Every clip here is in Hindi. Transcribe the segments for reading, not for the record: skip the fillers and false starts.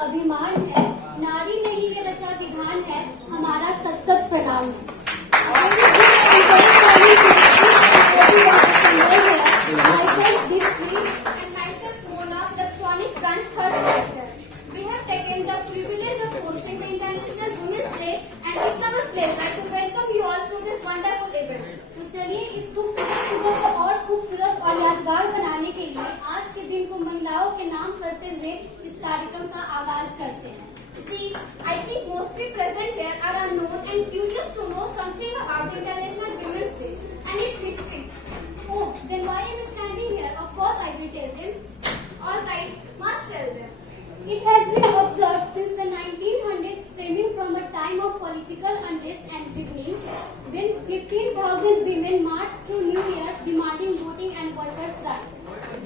अभिमान है, नारी में ही ये रचा विधान है, हमारा सत सत प्रणाम है। We have taken the privilege of hosting the International Women's Day and it's our pleasure to welcome you all to this wonderful event. तो चलिए इस खूबसूरत सुबह को और खूबसूरत और यादगार बनाने के लिए आज के दिन को महिलाओं के नाम करते हुए इस कार्यक्रम का आगाज करते हैं। See, I think mostly present here are unknown and curious to know something about the International Women's Day and its history. Oh, then why am I standing here? Of course I will tell them. All right, must tell them. It has been observed since the 1900s, stemming from a time of political unrest and beginning, when 15,000 women marched through New Year's demanding voting and workers' rights.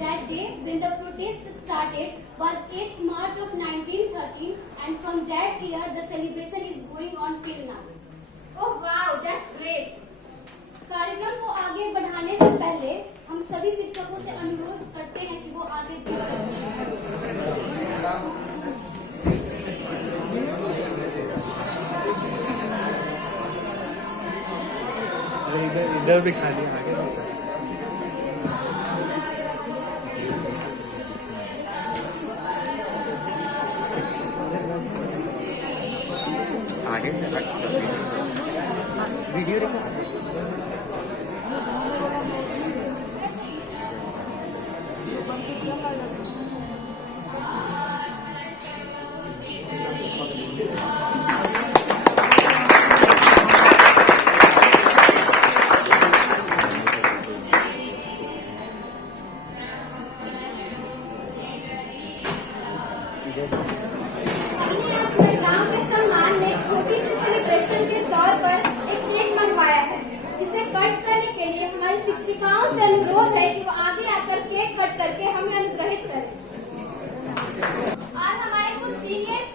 That day, when the protest started, was 8th March of 1913, and from that year, the celebration is going on till now. Oh wow, that's great! कार्यक्रम को आगे बढ़ाने से पहले हम सभी शिक्षकों से अनुरोध करते हैं कि वो आगे इधर भी खाली आगे आगे से वीडियो देखो। महिलाओं के सम्मान में छोटी सी सेलिब्रेशन के तौर पर एक केक मंगवाया है। इसे कट करने के लिए हमारी शिक्षिकाओं से अनुरोध है कि वो आगे आकर केक कट करके हमें अनुग्रहित करें। और हमारे कुछ सीनियर्स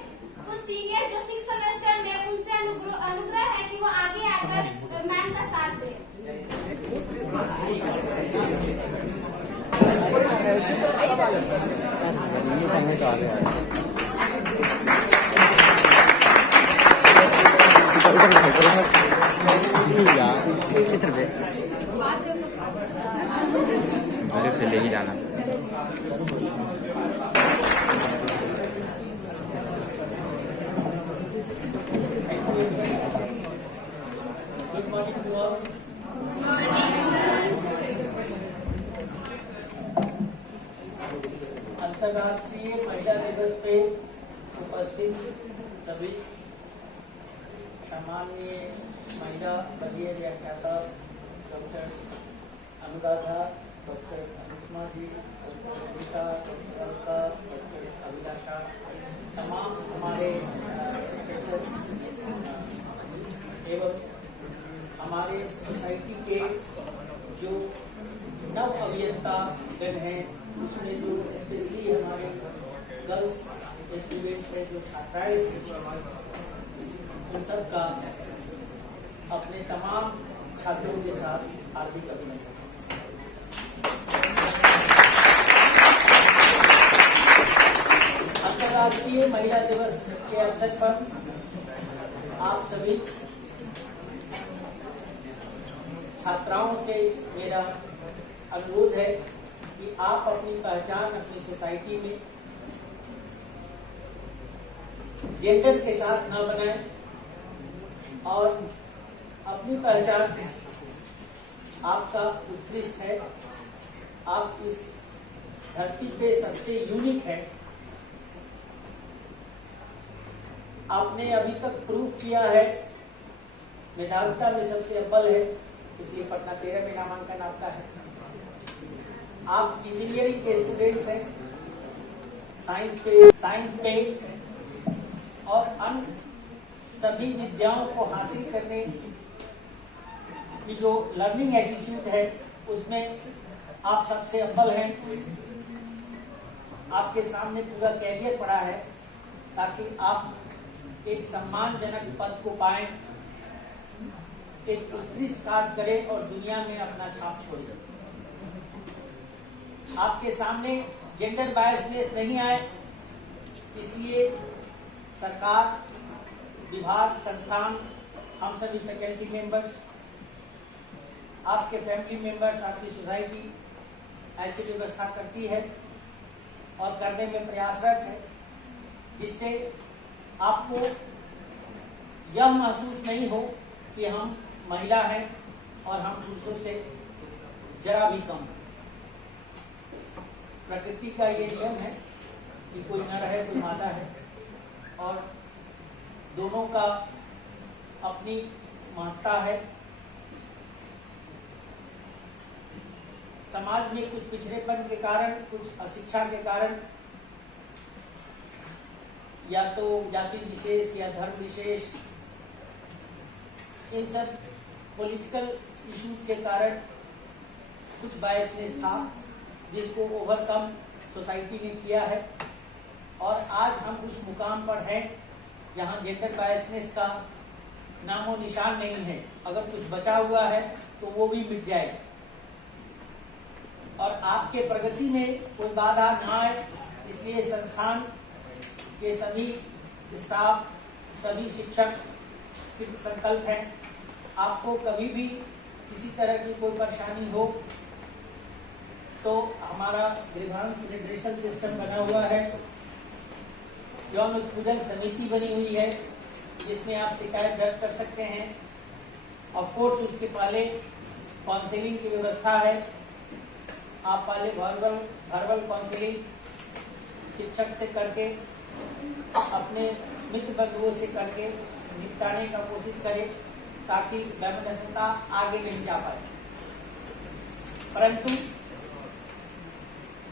जो 6 सेमेस्टर में, उनसे अनुग्रह है कि वो आगे आकर मैम का साथ दें। किस तरफ से ले ही जाना। अंतर्राष्ट्रीय महिला दिवस पे उपस्थित सभी सम्माननीय महिला वरीय व्याख्याता doctor Anuradha, doctor Anushma ji, doctor Geeta, doctor Alka, doctor Abhilasha, तमाम हमारे प्रोफेसर्स एवं हमारे सोसाइटी के जो नव अभियंता गण हैं, उसमें जो स्पेशली हमारे गर्ल्स स्टूडेंट्स हैं, जो छात्राएं उन सब का अपने तमाम छात्रों के साथ हार्दिक अभिनंदन। अंतर्राष्ट्रीय महिला दिवस के अवसर पर आप सभी छात्राओं से मेरा अनुरोध है कि आप अपनी पहचान अपनी सोसाइटी में जेंडर के साथ न बनाएं और अपनी पहचान आपका उत्कृष्ट है। आप इस धरती पे सबसे यूनिक है। आपने अभी तक प्रूव किया है, मेधाविता में सबसे अव्वल है, इसलिए पटना 13 में नामांकन आपका है। आप इंजीनियरिंग के स्टूडेंट्स हैं, साइंस में और अन्य सभी विद्याओं को हासिल करने की जो लर्निंग एटीट्यूड है उसमें आप सबसे अव्वल हैं। आपके सामने पूरा कैरियर पड़ा है ताकि आप एक सम्मानजनक पद को पाएं, एक उत्कृष्ट कार्य करें और दुनिया में अपना छाप छोड़ें। आपके सामने जेंडर बायसनेस नहीं आए, इसलिए सरकार, विभाग, संस्थान, हम सभी फैकल्टी मेंबर्स, आपके फैमिली मेंबर्स, आपकी सोसाइटी ऐसी व्यवस्था करती है और करने में प्रयासरत है, जिससे आपको यह महसूस नहीं हो कि हम महिला हैं और हम पुरुषों से जरा भी कम। प्रकृति का ये नियम है कि कोई नर है कोई मादा है और दोनों का अपनी महत्ता है। समाज में कुछ पिछड़ेपन के कारण, कुछ अशिक्षा के कारण, या तो जाति विशेष या धर्म विशेष, इन सब पॉलिटिकल इश्यूज के कारण कुछ बायसनेस था जिसको ओवरकम सोसाइटी ने किया है और आज हम उस मुकाम पर हैं जहां जेंडर बायसनेस का नामो निशान नहीं है। अगर कुछ बचा हुआ है तो वो भी मिट जाए और आपके प्रगति में कोई बाधा ना आए, इसलिए संस्थान के सभी स्टाफ, सभी शिक्षक संकल्प हैं। आपको कभी भी किसी तरह की कोई परेशानी हो तो हमारा ग्रीवांस रिड्रेसल सिस्टम बना हुआ है, यौन उत्पीड़न समिति बनी हुई है जिसमें आप शिकायत दर्ज कर सकते हैं। ऑफ कोर्स उसके पहले काउंसलिंग की व्यवस्था है। आप पहले वर्बल काउंसलिंग शिक्षक से करके, अपने मित्र बंधुओं से करके निपटाने का कोशिश करें ताकि वैमनस्यता आगे नहीं जा पाए। परंतु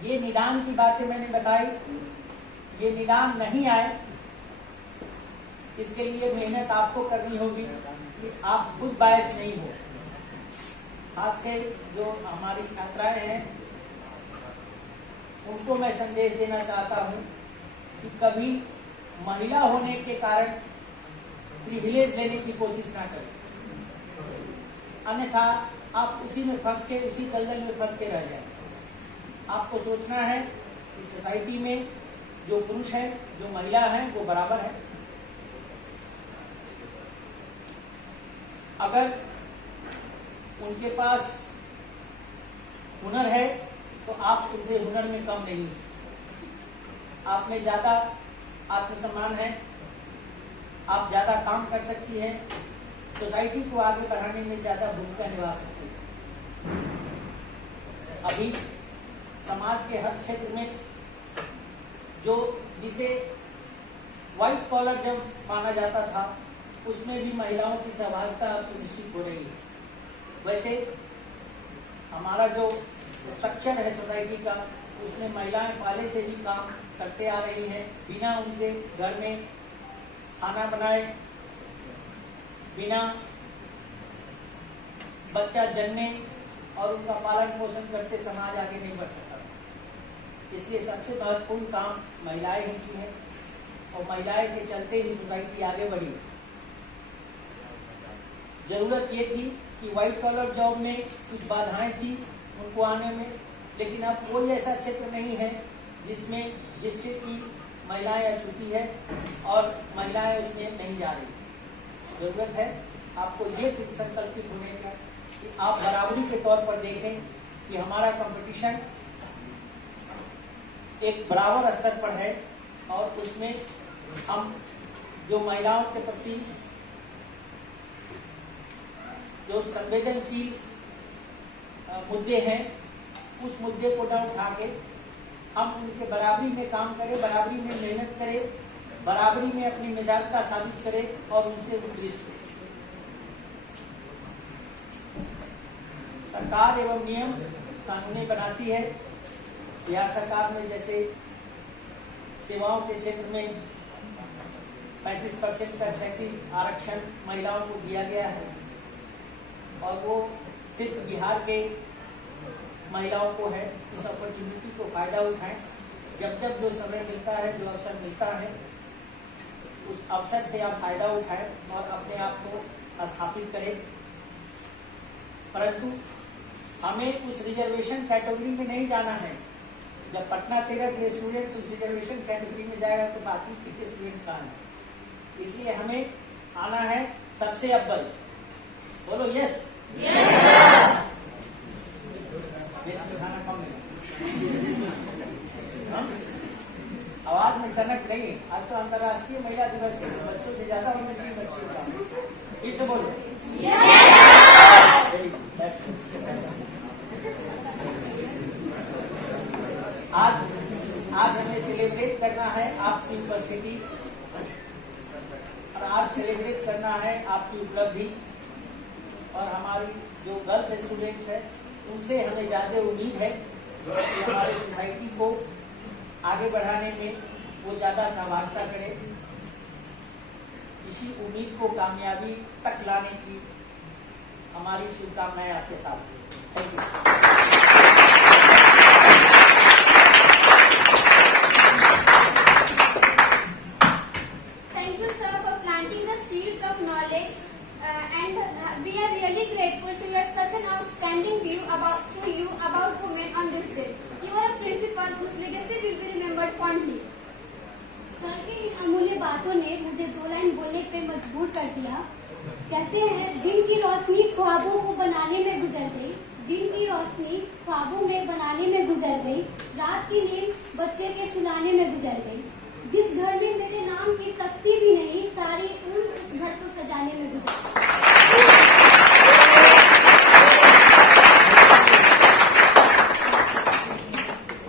ये निदान की बातें मैंने बताई, ये निदान नहीं आए, इसके लिए मेहनत आपको करनी होगी कि आप खुद बायस नहीं हो। खासकर जो हमारी छात्राएं हैं उनको मैं संदेश देना चाहता हूं कि कभी महिला होने के कारण प्रिविलेज लेने की कोशिश ना करें, अन्यथा आप उसी में फंस के, उसी दलदल में फंस के रह जाएं। आपको सोचना है कि सोसाइटी में जो पुरुष है, जो महिला है, वो बराबर है। अगर उनके पास हुनर है तो आप उनसे हुनर में कम नहीं, आप में ज्यादा आत्मसम्मान है, आप ज्यादा काम कर सकती हैं, सोसाइटी को आगे बढ़ाने में ज्यादा भूमिका निभा सकती है। अभी समाज के हर क्षेत्र में जो जिसे व्हाइट कॉलर जब माना जाता था उसमें भी महिलाओं की सहभागिता अब सुनिश्चित हो रही है। वैसे हमारा जो स्ट्रक्चर है सोसाइटी का, उसमें महिलाएं पहले से भी काम करते आ रही हैं, बिना उनके घर में खाना बनाए, बिना बच्चा जन्ने और उनका पालन पोषण करते समाज आगे नहीं बढ़ सकता। इसलिए सबसे महत्वपूर्ण काम महिलाएं ही की है और महिलाएं के चलते ही सोसाइटी आगे बढ़ी। जरूरत ये थी कि व्हाइट कॉलर जॉब में कुछ बाधाएं थी उनको आने में, लेकिन अब कोई ऐसा क्षेत्र नहीं है जिससे कि महिलाएं अछूती है और महिलाएं उसमें नहीं जा रही। जरूरत है आपको ये संकल्पित होने का कि आप बराबरी के तौर पर देखें कि हमारा कंपटीशन एक बराबर स्तर पर है और उसमें हम जो महिलाओं के प्रति जो संवेदनशील मुद्दे हैं उस मुद्दे को न उठा के हम उनके बराबरी में काम करें, बराबरी में मेहनत करें, बराबरी में अपनी मेधाविता साबित करें और उनसे उत्कृष्ट हो। सरकार एवं नियम कानूनें बनाती है। बिहार सरकार में जैसे सेवाओं के क्षेत्र में 35% का 36 आरक्षण महिलाओं को दिया गया है और वो सिर्फ बिहार के महिलाओं को है। इस अपॉर्चुनिटी को फायदा उठाएं। जब जब जो समय मिलता है, जो अवसर मिलता है, उस अवसर से आप फायदा उठाएं और अपने आप को स्थापित करें। परंतु हमें उस रिजर्वेशन कैटेगरी में नहीं जाना है। जब पटना 13 के स्टूडेंट्स उस रिजर्वेशन कैटेगरी में जाएगा तो बाकी कितने स्टूडेंट्स कहाँ हैं? इसलिए हमें आना है सबसे अव्वल। बोलो यस। बेस में खाना कम मिला। आवाज में टनक नहीं। आज तो अंतर्राष्ट्रीय महिला दिवस है, बच्चों से ज्यादा होने चाहिए बच्चों का। फिर से बोलो आज हमें सेलिब्रेट करना है आपकी उपस्थिति, और आज सेलिब्रेट करना है आपकी उपलब्धि। और हमारी जो गर्ल्स स्टूडेंट्स हैं उनसे हमें ज्यादा उम्मीद है कि हमारी सोसाइटी को आगे बढ़ाने में वो ज्यादा सहभागिता करें। इसी उम्मीद को कामयाबी तक लाने की हमारी शुभकामनाएं आपके साथ। Thank you. Thank you, sir, for planting the seeds of knowledge, and we are really grateful to your such an outstanding view about women on this day. You are a principal whose legacy will be remembered fondly. Sir की इन अमूल्य बातों ने मुझे 2 लाइन बोलने पे मजबूर कर दिया। कहते हैं, दिन की रोशनी ख्वाबों को बनाने में गुजर गई, दिन की रोशनी ख्वाबों में बनाने में गुजर गई, रात की नींद बच्चे के सुलाने में गुजर गई। जिस घर में मेरे नाम की तख्ती भी नहीं, सारी उम्र उस घर को सजाने में गुजर गई।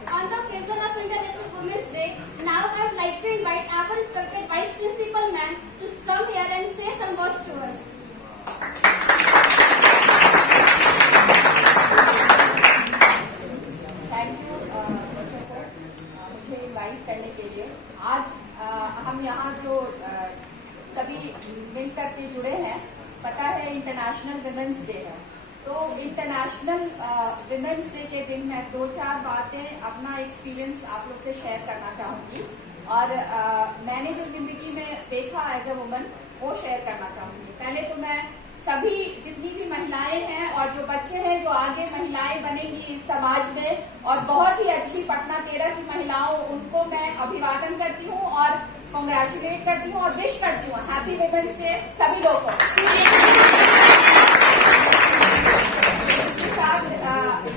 On the occasion of International Women's Day, now I would like to invite our respected Vice Principal ma'am to come here and say some words to us. Thank you मुझे इनवाइट करने के लिए। आज हम यहाँ जो सभी मिलकर के जुड़े हैं, पता है इंटरनेशनल विमेंस डे है, तो इंटरनेशनल विमेंस डे के दिन मैं 2-4 बातें अपना एक्सपीरियंस आप लोग से शेयर करना चाहूँगी, और मैंने जो जिंदगी में देखा एज अ वुमन वो शेयर करना चाहूँगी। पहले तो मैं सभी जितनी भी महिलाएं हैं और जो बच्चे हैं जो आगे महिलाएं बनेंगी इस समाज में, और बहुत ही अच्छी पटना 13 की महिलाओं, उनको मैं अभिवादन करती हूँ और कॉन्ग्रेचुलेट करती हूँ और विश करती हूँ हैप्पी वुमेन्स डे सभी लोगों को। इसके साथ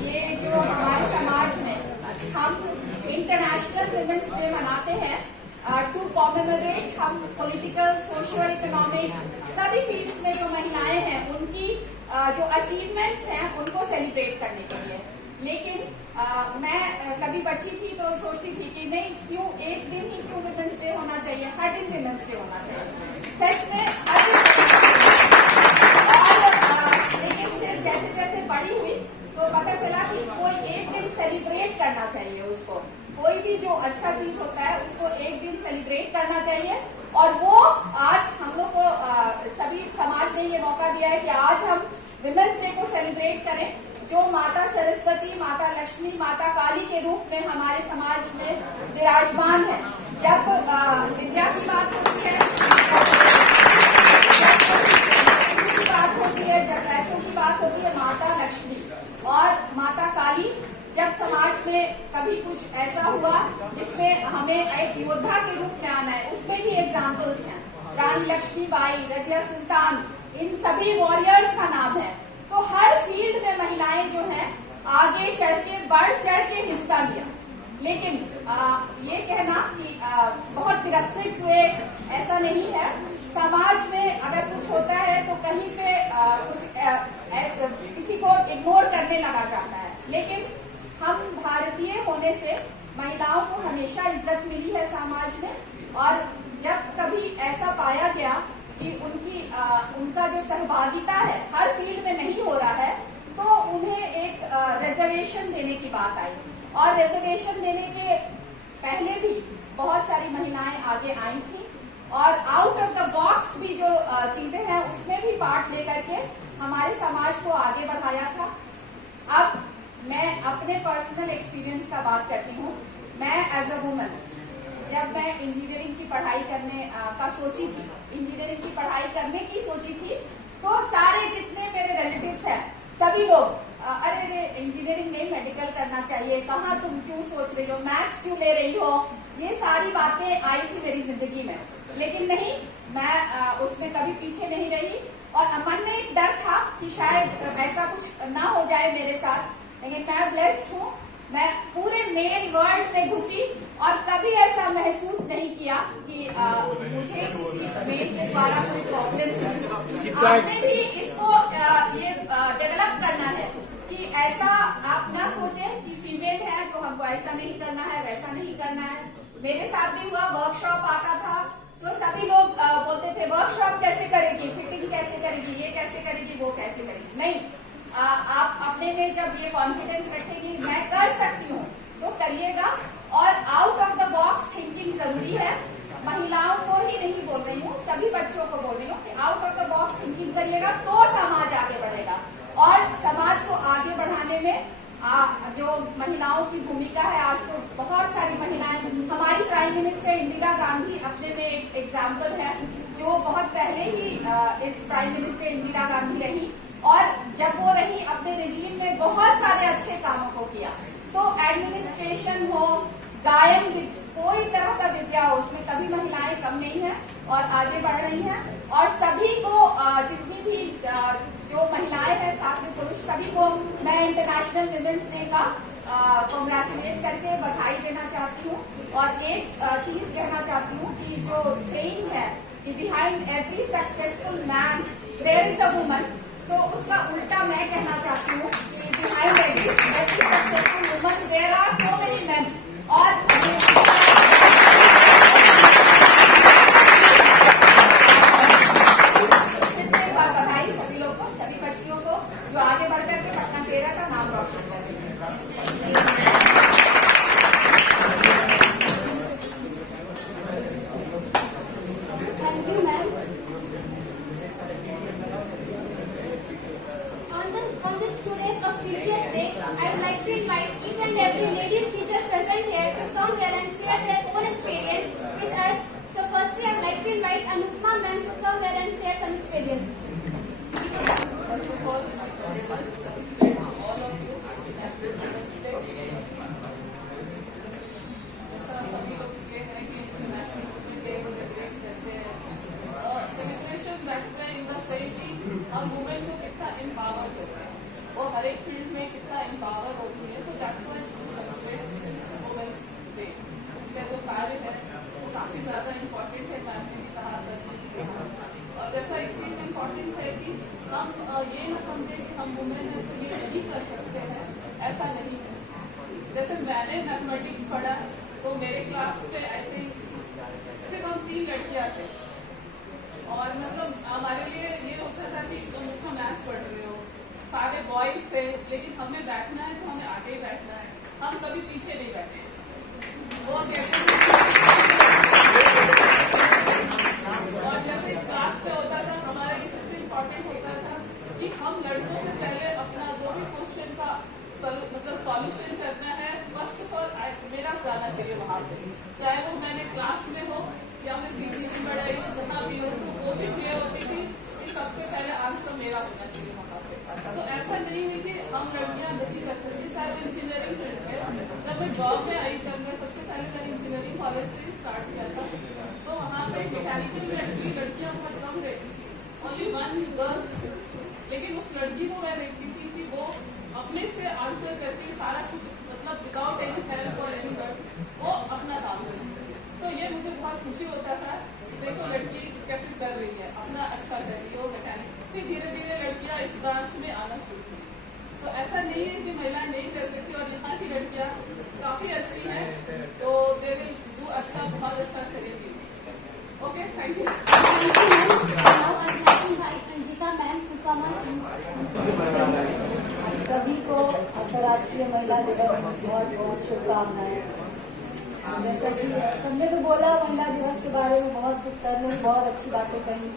ये जो हमारे समाज में हम इंटरनेशनल वुमेन्स डे मनाते हैं टू कॉमेमोरेट, हम पॉलिटिकल, सोशल, इकोनॉमिक सभी फील्ड्स में जो महिलाएं हैं उनकी जो अचीवमेंट्स हैं उनको सेलिब्रेट करने के लिए। लेकिन मैं कभी बच्ची थी तो सोचती थी कि नहीं, क्यों एक दिन ही क्यों वुमेन्स डे होना चाहिए, हर दिन वुमेन्स डे होना चाहिए। सच में हर दिन। लेकिन फिर जैसे जैसे बड़ी हुई तो पता चला कि कोई एक दिन सेलिब्रेट करना चाहिए उसको, कोई भी जो अच्छा चीज होता है उसको एक दिन सेलिब्रेट करना चाहिए। और वो आज हम लोग को सभी समाज ने ये मौका दिया है कि आज हम विमेंस डे को सेलिब्रेट करें, जो माता सरस्वती, माता लक्ष्मी, माता काली के रूप में हमारे समाज में विराजमान है। जब विद्या की बात होती है, जब पैसों की बात होती है माता लक्ष्मी और माता काली। जब समाज में कभी कुछ ऐसा हुआ जिसमें हमें एक योद्धा के रूप में आना है, उसमें भी एग्जाम्पल्स हैं। रानी लक्ष्मीबाई, रजिया सुल्तान, इन सभी वॉरियर्स का नाम है। तो हर फील्ड में महिलाएं जो हैं आगे चढ़ के बढ़ चढ़ के हिस्सा लिया। लेकिन ये कहना कि बहुत तिरस्कृत हुए, ऐसा नहीं है। समाज में अगर कुछ होता है तो कहीं पे किसी को इग्नोर करने लगा जाता है, लेकिन हम भारतीय होने से महिलाओं को हमेशा इज्जत मिली है समाज में। और जब कभी ऐसा पाया गया कि उनका जो सहभागिता है हर फील्ड में नहीं हो रहा है, तो उन्हें एक रिजर्वेशन देने की बात आई। और रिजर्वेशन देने के पहले भी बहुत सारी महिलाएं आगे आई थी, और आउट ऑफ द बॉक्स भी जो चीजें हैं उसमें भी पार्ट लेकर के हमारे समाज को आगे बढ़ाया था। अब मैं अपने पर्सनल एक्सपीरियंस का बात करती हूँ। मैं एज अ वुमन जब मैं इंजीनियरिंग की पढ़ाई करने का सोची थी, इंजीनियरिंग की पढ़ाई करने की सोची थी, तो सारे जितने मेरे रिलेटिव्स हैं सभी लोग अरे रे इंजीनियरिंग नहीं मेडिकल करना चाहिए, कहाँ तुम क्यों सोच रही हो, मैथ्स क्यों ले रही हो, ये सारी बातें आई थी मेरी जिंदगी में। लेकिन नहीं, मैं उसमें कभी पीछे नहीं रही और मन में एक डर था कि शायद ऐसा कुछ ना हो जाए मेरे साथ। लेकिन मैं ब्लेस्ड हूँ, मैं पूरे मेल वर्ल्ड में घुसी और कभी ऐसा महसूस नहीं किया कि मुझे किसी मेल के द्वारा कोई प्रॉब्लम हुई। आपने भी इसको ये डेवलप करना है कि ऐसा आप ना सोचें कि फीमेल है तो हमको ऐसा नहीं करना है, वैसा नहीं करना है। मेरे साथ भी हुआ, वर्कशॉप आता था तो सभी लोग बोलते थे वर्कशॉप कैसे करेगी, फिटिंग कैसे करेगी, ये कैसे करेगी, वो कैसे करेगी। नहीं, आप अपने में जब ये कॉन्फिडेंस रखेंगे मैं कर सकती हूँ तो करिएगा। और out of the box thinking जरूरी है। महिलाओं को ही नहीं बोल रही हूँ, सभी बच्चों को बोल रही हूँ कि out of the box thinking करिएगा तो समाज आगे बढ़ेगा। और समाज को आगे बढ़ाने में जो महिलाओं की भूमिका है, आज तो बहुत सारी महिलाएं, हमारी प्राइम मिनिस्टर इंदिरा गांधी अपने में एक एग्जाम्पल है, जो बहुत पहले ही इस प्राइम मिनिस्टर इंदिरा गांधी रही और जब वो रही अपने रिजीम में बहुत सारे अच्छे कामों को किया। तो एडमिनिस्ट्रेशन हो, गायन, कोई तरह का विद्या हो, उसमें कभी महिलाएं कम नहीं है और आगे बढ़ रही हैं। और सभी को जितनी भी जो महिलाएं हैं, साथ में पुरुष, सभी को मैं इंटरनेशनल वुमेन्स डे का कॉन्ग्रेचुलेट करके बधाई देना चाहती हूँ। और एक चीज कहना चाहती हूँ कि जो सेइंग है कि behind every successful man there is a woman, तो उसका उल्टा मैं कहना चाहती हूँ कि behind every successful woman there are so many men. और इससे एक बार बधाई सभी लोग को, सभी बच्चियों को जो आगे बढ़ करके पटना 13 का नाम रोशन कर रही है। Thank you ma'am. On this today's auspicious day, I would like to invite each and every ladies teacher present here to come here and share their own experience with us. So firstly, I would like to invite Anupma ma'am to come here and share some experience. First of all, I very much appreciate all of you International Women's Day. जैसा सभी लोग इसलिए हैं कि इंटरनेशनल वुमेन डे सेलिब्रेट करते हैं। Celebration that's why in the same कि हम वुमेन को कितना एम्पावर करते हैं, वो हर एक फील्ड में कितना एम्पावर होती है। तो that's why celebrate women's day. उसका जो कार्य है वो काफी ज्यादा इम्पोर्टेंट है, मैम ने भी कहा, सर ने भी कहा। और जैसा एक चीज इम्पोर्टेंट है कि हम ये न समझे कि हम वुमेन हैं तो ये नहीं कर सकते हैं, ऐसा नहीं है। जैसे मैंने मैथमेटिक्स पढ़ा तो मेरे क्लास पे आई थिंक सिर्फ हम 3 लड़कियां थे और मतलब हमारे लिए ये होता था कि तुम अच्छा मैथ्स पढ़ रहे हो, सारे बॉयज थे, लेकिन हमें बैठना है तो हमें आगे ही बैठना है, हम कभी पीछे नहीं बैठे। वो कहते और जैसे क्लास पे होता था, हमारा ये सबसे इम्पोर्टेंट होता था कि हम लड़कों से पहले अपना जो भी क्वेश्चन का मतलब सॉल्यूशन करना है, फर्स्ट ऑफ ऑल मेरा जाना चाहिए वहाँ पे, चाहे वो मैंने क्लास में हो या मैं पीजी में पढ़ाई हो, जहाँ भी हो। तो कोशिश ये होती थी कि सबसे पहले आंसर मेरा होना चाहिए वहाँ पे। तो ऐसा नहीं है कि हम लड़कियाँ नहीं कर सकती, चाहे वो इंजीनियरिंग फील्ड में। जब मैं जॉब में आई, तब मैं सबसे पहले मैंने इंजीनियरिंग कॉलेज से स्टार्ट किया था, तो वहाँ पे मैकेनिकल में एक्चुअली लड़कियाँ बहुत कम रहती थी, ओनली 1 गर्ल्स। लेकिन उस लड़की को मैं देखती थी कि वो अपने से आंसर करके सारा कुछ मतलब विदाउट एनी हेल्प और एनी वर्क वो अपना काम करती थी। तो ये मुझे बहुत खुशी होता था कि देखो लड़की कैसे कर रही है, अपना अच्छा कर रही है वो मैकेनिक। फिर धीरे धीरे लड़कियां इस ब्रांच में आना शुरू की। तो ऐसा नहीं है कि महिलाएं नहीं कर सकती, और यहाँ की लड़कियां काफी अच्छी हैं, तो दे विल डू अच्छा, बहुत अच्छा करेगी। Okay, thank you. Anjita ma'am to come सभी को अंतर्राष्ट्रीय महिला दिवस की बहुत बहुत शुभकामनाएं। जैसा कि सबने तो बोला महिला दिवस के बारे में, बहुत सर ने बहुत अच्छी बातें कही,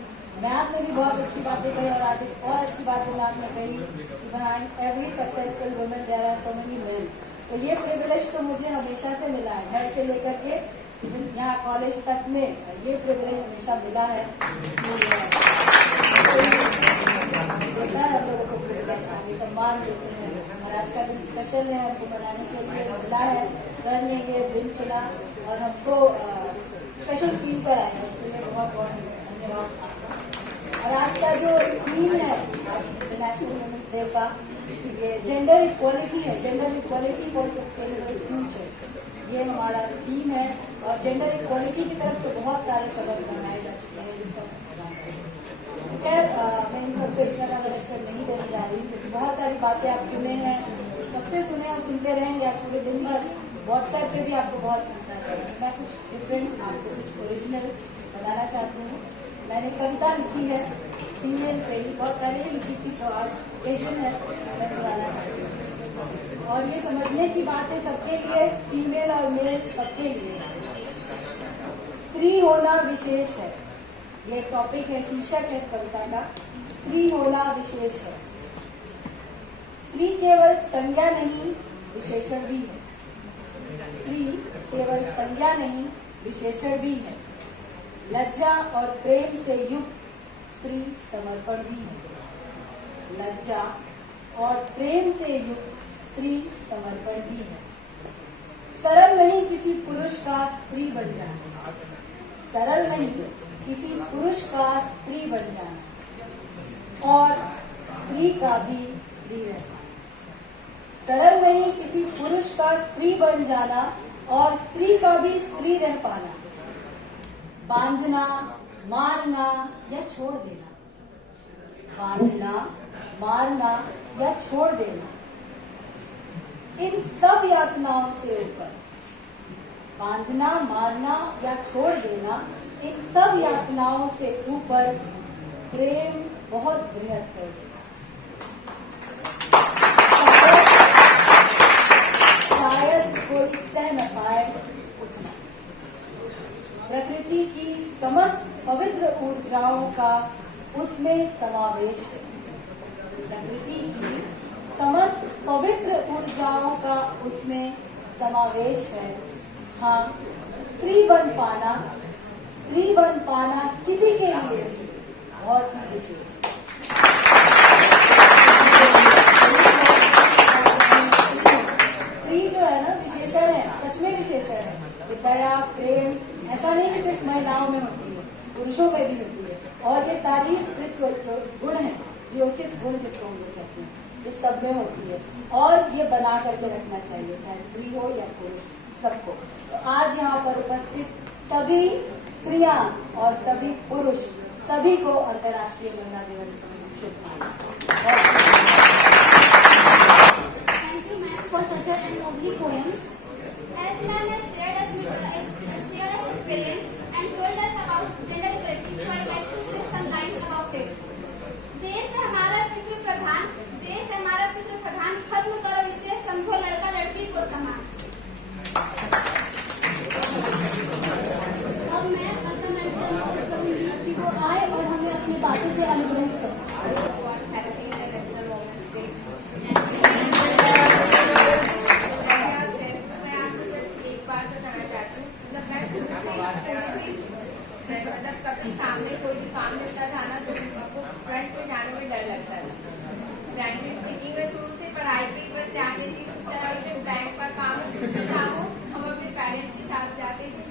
मैम ने भी बहुत अच्छी बातें कही, और आज और अच्छी बातें मैम ने कही कि behind every successful women there are so many men. तो ये प्रिविलेज तो मुझे हमेशा से मिला है, घर से लेकर के यहाँ कॉलेज तक में ये प्रिविलेज हमेशा मिला है, देता है हम लोगों को प्रिविलेज, सम्मान देते हैं। और आज का दिन स्पेशल है, हमको मनाने के लिए मिला है, सर ने ये दिन चुना और हमको स्पेशल फील कराया है, उसके लिए बहुत बहुत धन्यवाद। और आज का जो थीम है इंटरनेशनल वुमेन्स डे का, ये जेंडर इक्वालिटी है, gender equality for sustainable future, ये हमारा थीम है। और जेंडर इक्वालिटी की तरफ तो बहुत सारे कदम बनाए जा चुके हैं, ये सब खैर मैं इन सबको इतना ज़्यादा लेक्चर नहीं देने जा रही, क्योंकि बहुत सारी बातें आप सुने हैं, सबसे सुने और सुनते रहेंगे आप पूरे दिन भर। व्हाट्सएप पे भी आपको बहुत मिलता है। मैं कुछ डिफरेंट, आपको कुछ ओरिजिनल बनाना चाहती हूँ। मैंने कविता लिखी है फीमेल पे ही, बहुत पहले लिखी थी, तो आज ओकेजन है, मैं सुनाना चाहती हूँ। और ये समझने की बात है सबके लिए, फीमेल और मेल सबके लिए, स्त्री होना विशेष है, ये टॉपिक है, शीर्षक है कविता का, स्त्री होना विशेष है। स्त्री केवल संज्ञा नहीं, विशेषण भी है। स्त्री केवल संज्ञा नहीं, विशेषण भी है। लज्जा और प्रेम से युक्त स्त्री समर्पण भी है। लज्जा और प्रेम से युक्त स्त्री समर्पण भी है। सरल नहीं किसी पुरुष का स्त्री बन जाना, सरल नहीं किसी पुरुष का स्त्री बन जाना, और स्त्री का भी स्त्री रहना। सरल नहीं किसी पुरुष का स्त्री बन जाना और स्त्री का भी स्त्री रह पाना। बांधना, मारना या छोड़ देना, बांधना, मारना या छोड़ देना, इन सब यातनाओं से ऊपर, बांधना, मारना या छोड़ देना, इन सब यातनाओं से ऊपर प्रेम बहुत बृहद है इसका। शायद कोई सह न पाए उठना। प्रकृति की समस्त पवित्र ऊर्जाओं का उसमें समावेश है। प्रकृति की समस्त पवित्र ऊर्जाओं का उसमें समावेश है। हाँ, स्त्री बन पाना, स्त्री बन पाना किसी के लिए बहुत ही विशेष है। स्त्री जो है ना, विशेषण है, सच में विशेषण है। दया, प्रेम ऐसा नहीं कि सिर्फ महिलाओं में होती है, पुरुषों में भी होती है। और ये सारी स्त्रीत्व गुण है, योचित गुण जिसको हम लोग कहते हैं, ये सब में होती है। और ये बना करके रखना चाहिए, चाहे स्त्री हो या पुरुष, सबको। तो आज यहाँ पर उपस्थित सभी स्त्रियां और सभी पुरुष, सभी को अंतर्राष्ट्रीय महिला दिवस की शुभकामनाएं। Thank you, ma'am, for such an lovely poem. As ma'am has shared us experience and told us about gender equality, so I'd like to say some lines about it. देश है हमारा पितृ प्रधान, देश है हमारा पितृ प्रधान, खत्म करो इसे, समझो लड़का लड़की को समान। अब मैं अंतम मैम से अनुरोध करूंगी कि वो आए और हमें अपनी बातों से अनुग्रहित करें। मतलब कभी सामने कोई भी काम मिलता था ना, तो आपको फ्रंट पे जाने में डर लगता था। फ्रेंकली स्पीकिंग में शुरू से पढ़ाई की बस जाती थी, उस तरह से बैंक का काम हो, हम अपने पेरेंट्स के साथ जाते थे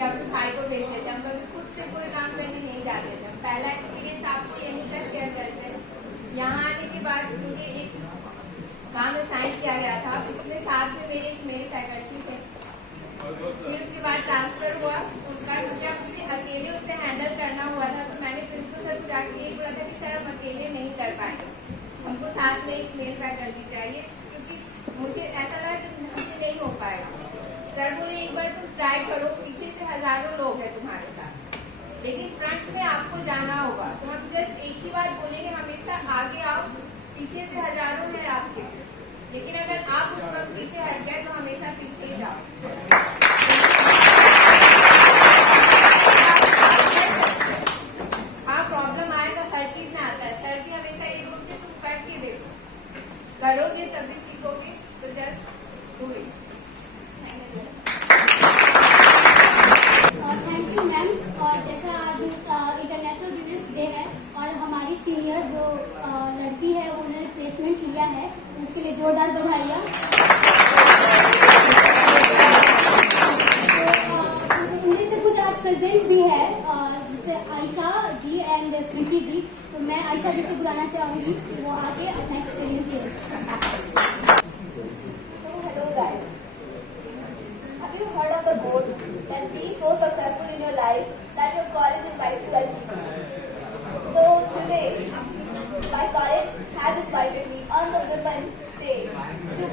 या अपने भाई को भेज देते। हम कभी खुद से कोई काम करने नहीं जाते थे। पहला एक्सपीरियंस आपको यहीं का शेयर करते हैं। यहाँ आने के बाद मुझे एक काम असाइन किया गया था, उसमें साथ में मेरे एक मेल फैकल्टी थे। फिर उसके बाद ट्रांसफर हुआ, उनका मुझे अपने अकेले उसे हैंडल करना हुआ था। तो मैंने प्रिंसिपल सर को जाके ये बोला था कि सर हम अकेले नहीं कर पाएंगे, हमको साथ में एक मेल फैकल्टी चाहिए, क्योंकि मुझे ऐसा लगा कि मुझसे नहीं हो पाएगा। सर बोले एक बार तुम ट्राई करो, पीछे से हजारों लोग हैं तुम्हारे साथ, लेकिन फ्रंट में आपको जाना होगा। तो हम जस्ट एक ही बात बोलेंगे, हमेशा आगे आओ, पीछे से हजारों है आपके, लेकिन अगर आप उस वक्त पीछे हट गए तो हमेशा पीछे ही जाओ। हाँ, प्रॉब्लम आएगा, हर चीज में आता है। सर भी हमेशा ये बोलते तुम करके देखो, करोगे तभी सीखोगे, तो जस्ट डू इट। उसके लिए जोरदार बधाइयाँ। उनमें से कुछ आज प्रेजेंट भी है, जैसे आयशा जी एंड कृति जी। तो मैं आयशा जी से बुलाना चाहूँगी वो आके अपना एक्सपीरियंस दें। Hello guys. Have you heard of the quote that be so successful in your life that your college invites you to achieve? So today, my college has invited me on the Women's Day to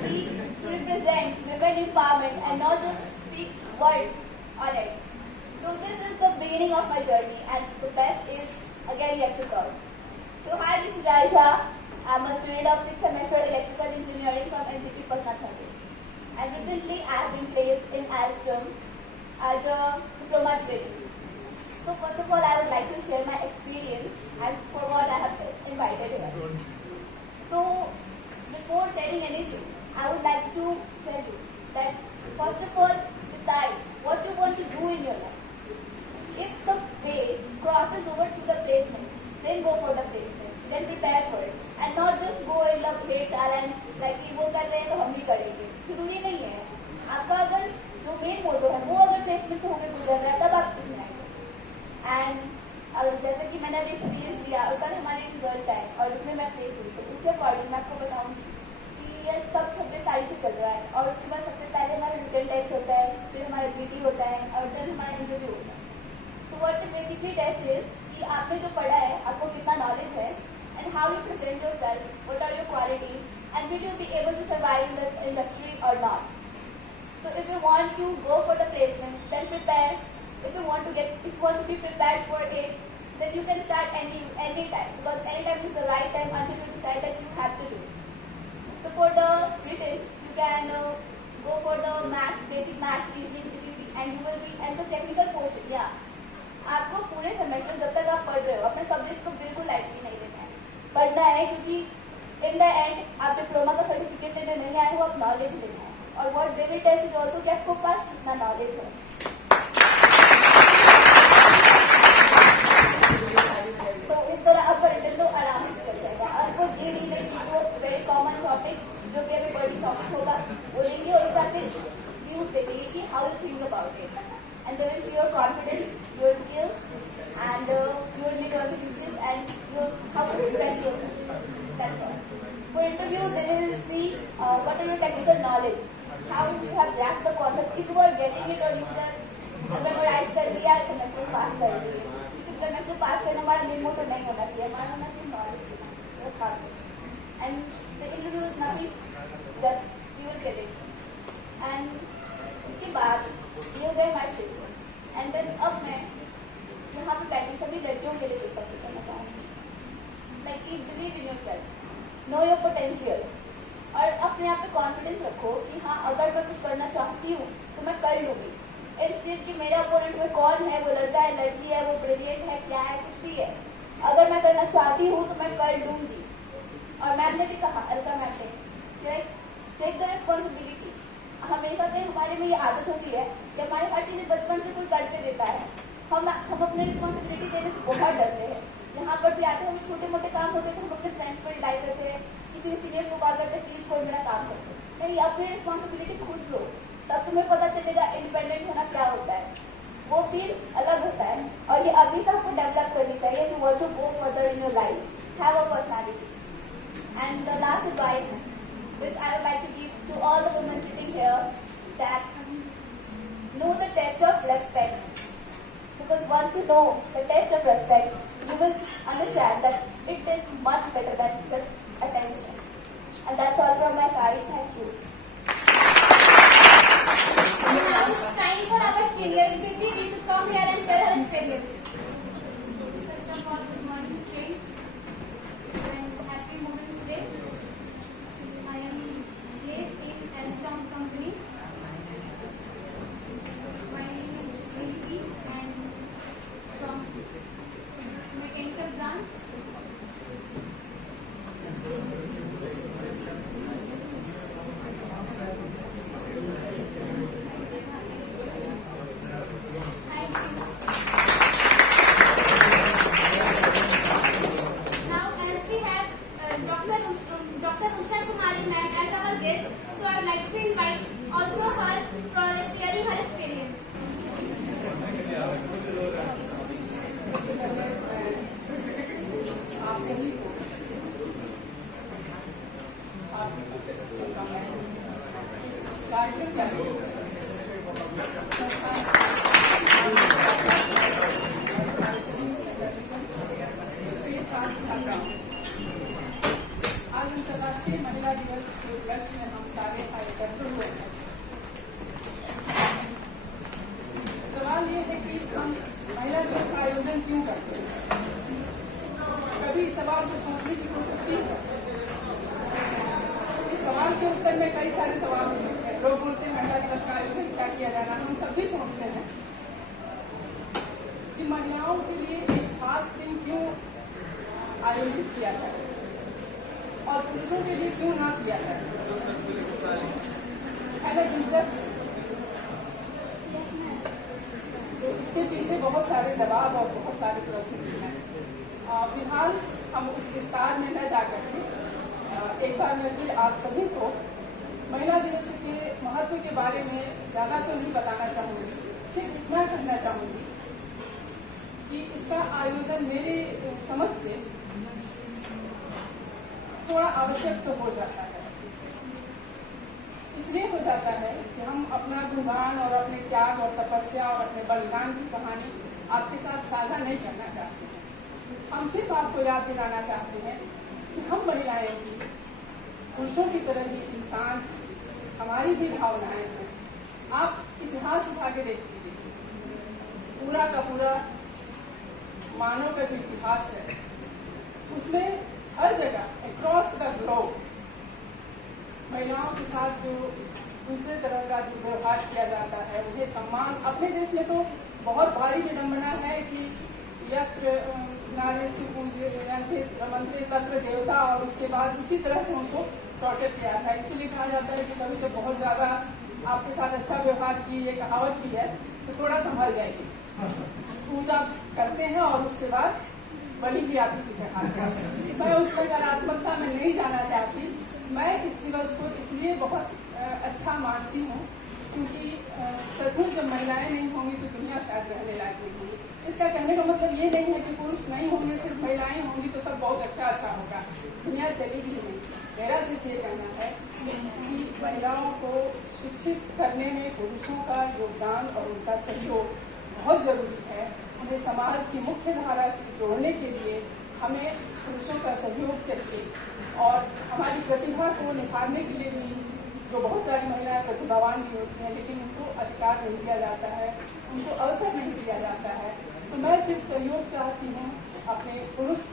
represent women empowerment and not just speak words on it. So this is the beginning of my journey and the best is again yet to come. So hi, this is Aisha. I'm a student of 6th semester electrical engineering from NCP Patna 30. And recently I have been placed in Alstom as a diploma trainee. So first of all, I would like to share my experience and for what I have been invited here. So before telling anything, I would like to tell you that first of all, decide what you want to do in your life. If the way crosses over to the placement, then go for the placement. Then prepare for it. And not just go in the great challenge like कि वो कर रहे हैं तो हम भी करेंगे. जरूरी नहीं है. आपका अगर जो मेन मोटो है वो अगर प्लेसमेंट होकर गुजर रहा है तब आप इसमें आएंगे. एंड जैसे कि मैंने अभी एक्सपीरियंस लिया और कल हमारे रिजल्ट आए और उसमें मैं प्लेस हुई तो उसके अकॉर्डिंग मैं आपको बताऊंगी कि ये सब 26 तारीख से चल रहा है और उसके बाद सबसे पहले हमारा रिटन टेस्ट होता है, फिर हमारा GT होता है और देन हमारा इंटरव्यू होता है. So what the basically test is कि आपने जो पढ़ा है आपको कितना नॉलेज है and how you present yourself, what are your qualities and will you be able to survive in the industry or not. So if you want to go for the placements, then prepare. If you want to be prepared for it, then you can start any time because any time is the right time until you decide that you have to do. So for the written, you can go for the math, basic math, reasoning, etc. and you will be and the technical portion. Yeah, आपको पूरे सेमेस्टर जब तक आप पढ़ रहे हो अपने सब्जेक्ट को बिल्कुल लाइटली नहीं लेना है, पढ़ना है क्योंकि इन द एंड आप डिप्लोमा का सर्टिफिकेट लेने नहीं आए हो, आप नॉलेज लेना है. और what they will test is also कि आपको पास कितना नॉलेज है. तो इस तरह आप पढ़ते तो आराम से कर जाएगा. आपको GD देंगे वो वेरी कॉमन टॉपिक जो कि अभी बड़ी टॉपिक होगा वो देंगे और उसका फिर व्यूज देंगे कि how you think about it and they will see your confidence, your skills and your negotiation skills and your how to express yourself. That's all. For interview, they will see what are your technical knowledge, how you have grasped the concept, if you are getting it or you just memorize कर लिया, semester pass कर लिए. क्योंकि semester pass करना हमारा main motto नहीं होना चाहिए, हमारा होना चाहिए knowledge लेना. And the interview is nothing that you will get it. And उसके बाद ये हो गए हमारे प्लेसमेंट एंड देन अब मैं यहाँ पे बैठी सभी लड़कियों के लिए पेपर करना चाहूँगी. Like you believe in yourself, know your potential और अपने आप पे कॉन्फिडेंस रखो कि हाँ अगर मैं कुछ करना चाहती हूँ तो मैं कर लूँगी. इंस्टेड कि मेरे अपोनेंट में कौन है, वो लड़का है, लड़की है, वो ब्रिलियंट है, क्या है, कुछ भी है, अगर मैं करना चाहती हूँ तो मैं कर लूँगी. और मैम ने भी कहा, अलका मैम ने, टेक द रिस्पॉन्सिबिलिटी. हमेशा से हमारे में ये आदत होती है कि हमारे हर चीज़ें बचपन से कोई करके देता है, हम अपने रिस्पॉन्सिबिलिटी देने से बहुत डरते हैं. यहाँ पर भी आते हैं, हमें छोटे मोटे काम होते हैं तो हम अपने फ्रेंड्स पर रिलाई करते हैं, किसी सीनियर्स को कॉल करते हैं प्लीज़ कोई मेरा काम करते हैं. नहीं, अपनी रिस्पॉन्सिबिलिटी खुद लो, तब तुम्हें पता चलेगा इंडिपेंडेंट होना क्या होता है. वो फील अलग होता है और ये अभी से आपको डेवलप करनी चाहिए. You want to go further in your life, have a personality. And the last advice which I would like to give to all the women sitting here, that know the test of respect, because once you know the test of respect, you will understand that it is much better than just attention. And that's all from my side. Thank you. Now it's time for our senior Kriti to come here and share her experience. First of all, good morning, friends, and happy Women's Day. I am placed in Alstom company. My name is Kriti and from mechanical branch. Thank you. महिला दिवस का आयोजन क्यों करते हैं? कभी इस सवाल को सोचने की कोशिश की? इस सवाल के उत्तर में कई सारे सवाल हो सकते हैं। लोग बोलते हैं महिला दिवस का आयोजन क्या किया जाना। हम सब भी सोचते हैं कि महिलाओं के लिए एक खास दिन क्यों आयोजित किया जाए और पुरुषों के लिए क्यों ना किया जाए। दिलचस्प, तो इसके पीछे बहुत सारे जवाब और बहुत सारे प्रश्न भी हैं। फिलहाल हम उस विस्तार में न जाकर के एक बार मैं फिर आप सभी को महिला दिवस के महत्व के बारे में ज़्यादा तो नहीं बताना चाहूँगी, सिर्फ इतना कहना चाहूँगी कि इसका आयोजन मेरे समझ से थोड़ा आवश्यक तो हो जाता है। इसलिए हो जाता है कि हम अपना गुणगान और अपने त्याग और तपस्या और अपने बलिदान की कहानी आपके साथ साझा नहीं करना चाहते हैं। हम सिर्फ आपको याद दिलाना चाहते हैं कि हम महिलाएं भी पुरुषों की तरह ही इंसान, हमारी भी भावनाएं हैं। आप इतिहास उठा के देखिए, पूरा का पूरा मानव का जो इतिहास है उसमें हर जगह अक्रॉस द ग्लोब महिलाओं के साथ जो दूसरे तरह का जो व्यवहार किया जाता है, उन्हें सम्मान। अपने देश में तो बहुत भारी विडंबना है कि यत्र नारीस्तु पूज्यते मंत्रे तत्र देवता, और उसके बाद उसी तरह से उनको टॉर्चर किया था। इसीलिए कहा जाता है कि कभी जब बहुत ज़्यादा आपके साथ अच्छा व्यवहार की ये कहावत भी है तो थोड़ा संभल जाएगी। पूजा करते हैं और उसके बाद बलि भी आप ही चढ़ाते हैं। मैं उस सकारात्मकता में नहीं जाना चाहती। मैं इस दिवस को इसलिए बहुत अच्छा मानती हूँ क्योंकि सचमुच जब महिलाएं नहीं होंगी तो दुनिया शायद रहने लायक नहीं होगी। इसका कहने का मतलब ये नहीं है कि पुरुष नहीं होंगे, सिर्फ महिलाएं होंगी तो सब बहुत अच्छा होगा, दुनिया चलेगी ही नहीं। मेरा सिर्फ ये कहना है कि महिलाओं को शिक्षित करने में पुरुषों का योगदान और उनका सहयोग बहुत जरूरी है। उन्हें समाज की मुख्य धारा से जोड़ने के लिए हमें पुरुषों का सहयोग चाहिए और हमारी प्रतिभा को निखारने के लिए भी जो बहुत सारी महिलाएं प्रतिभावान भी होती हैं लेकिन उनको अधिकार नहीं दिया जाता है, उनको अवसर नहीं दिया जाता है। तो मैं सिर्फ सहयोग चाहती हूँ अपने पुरुष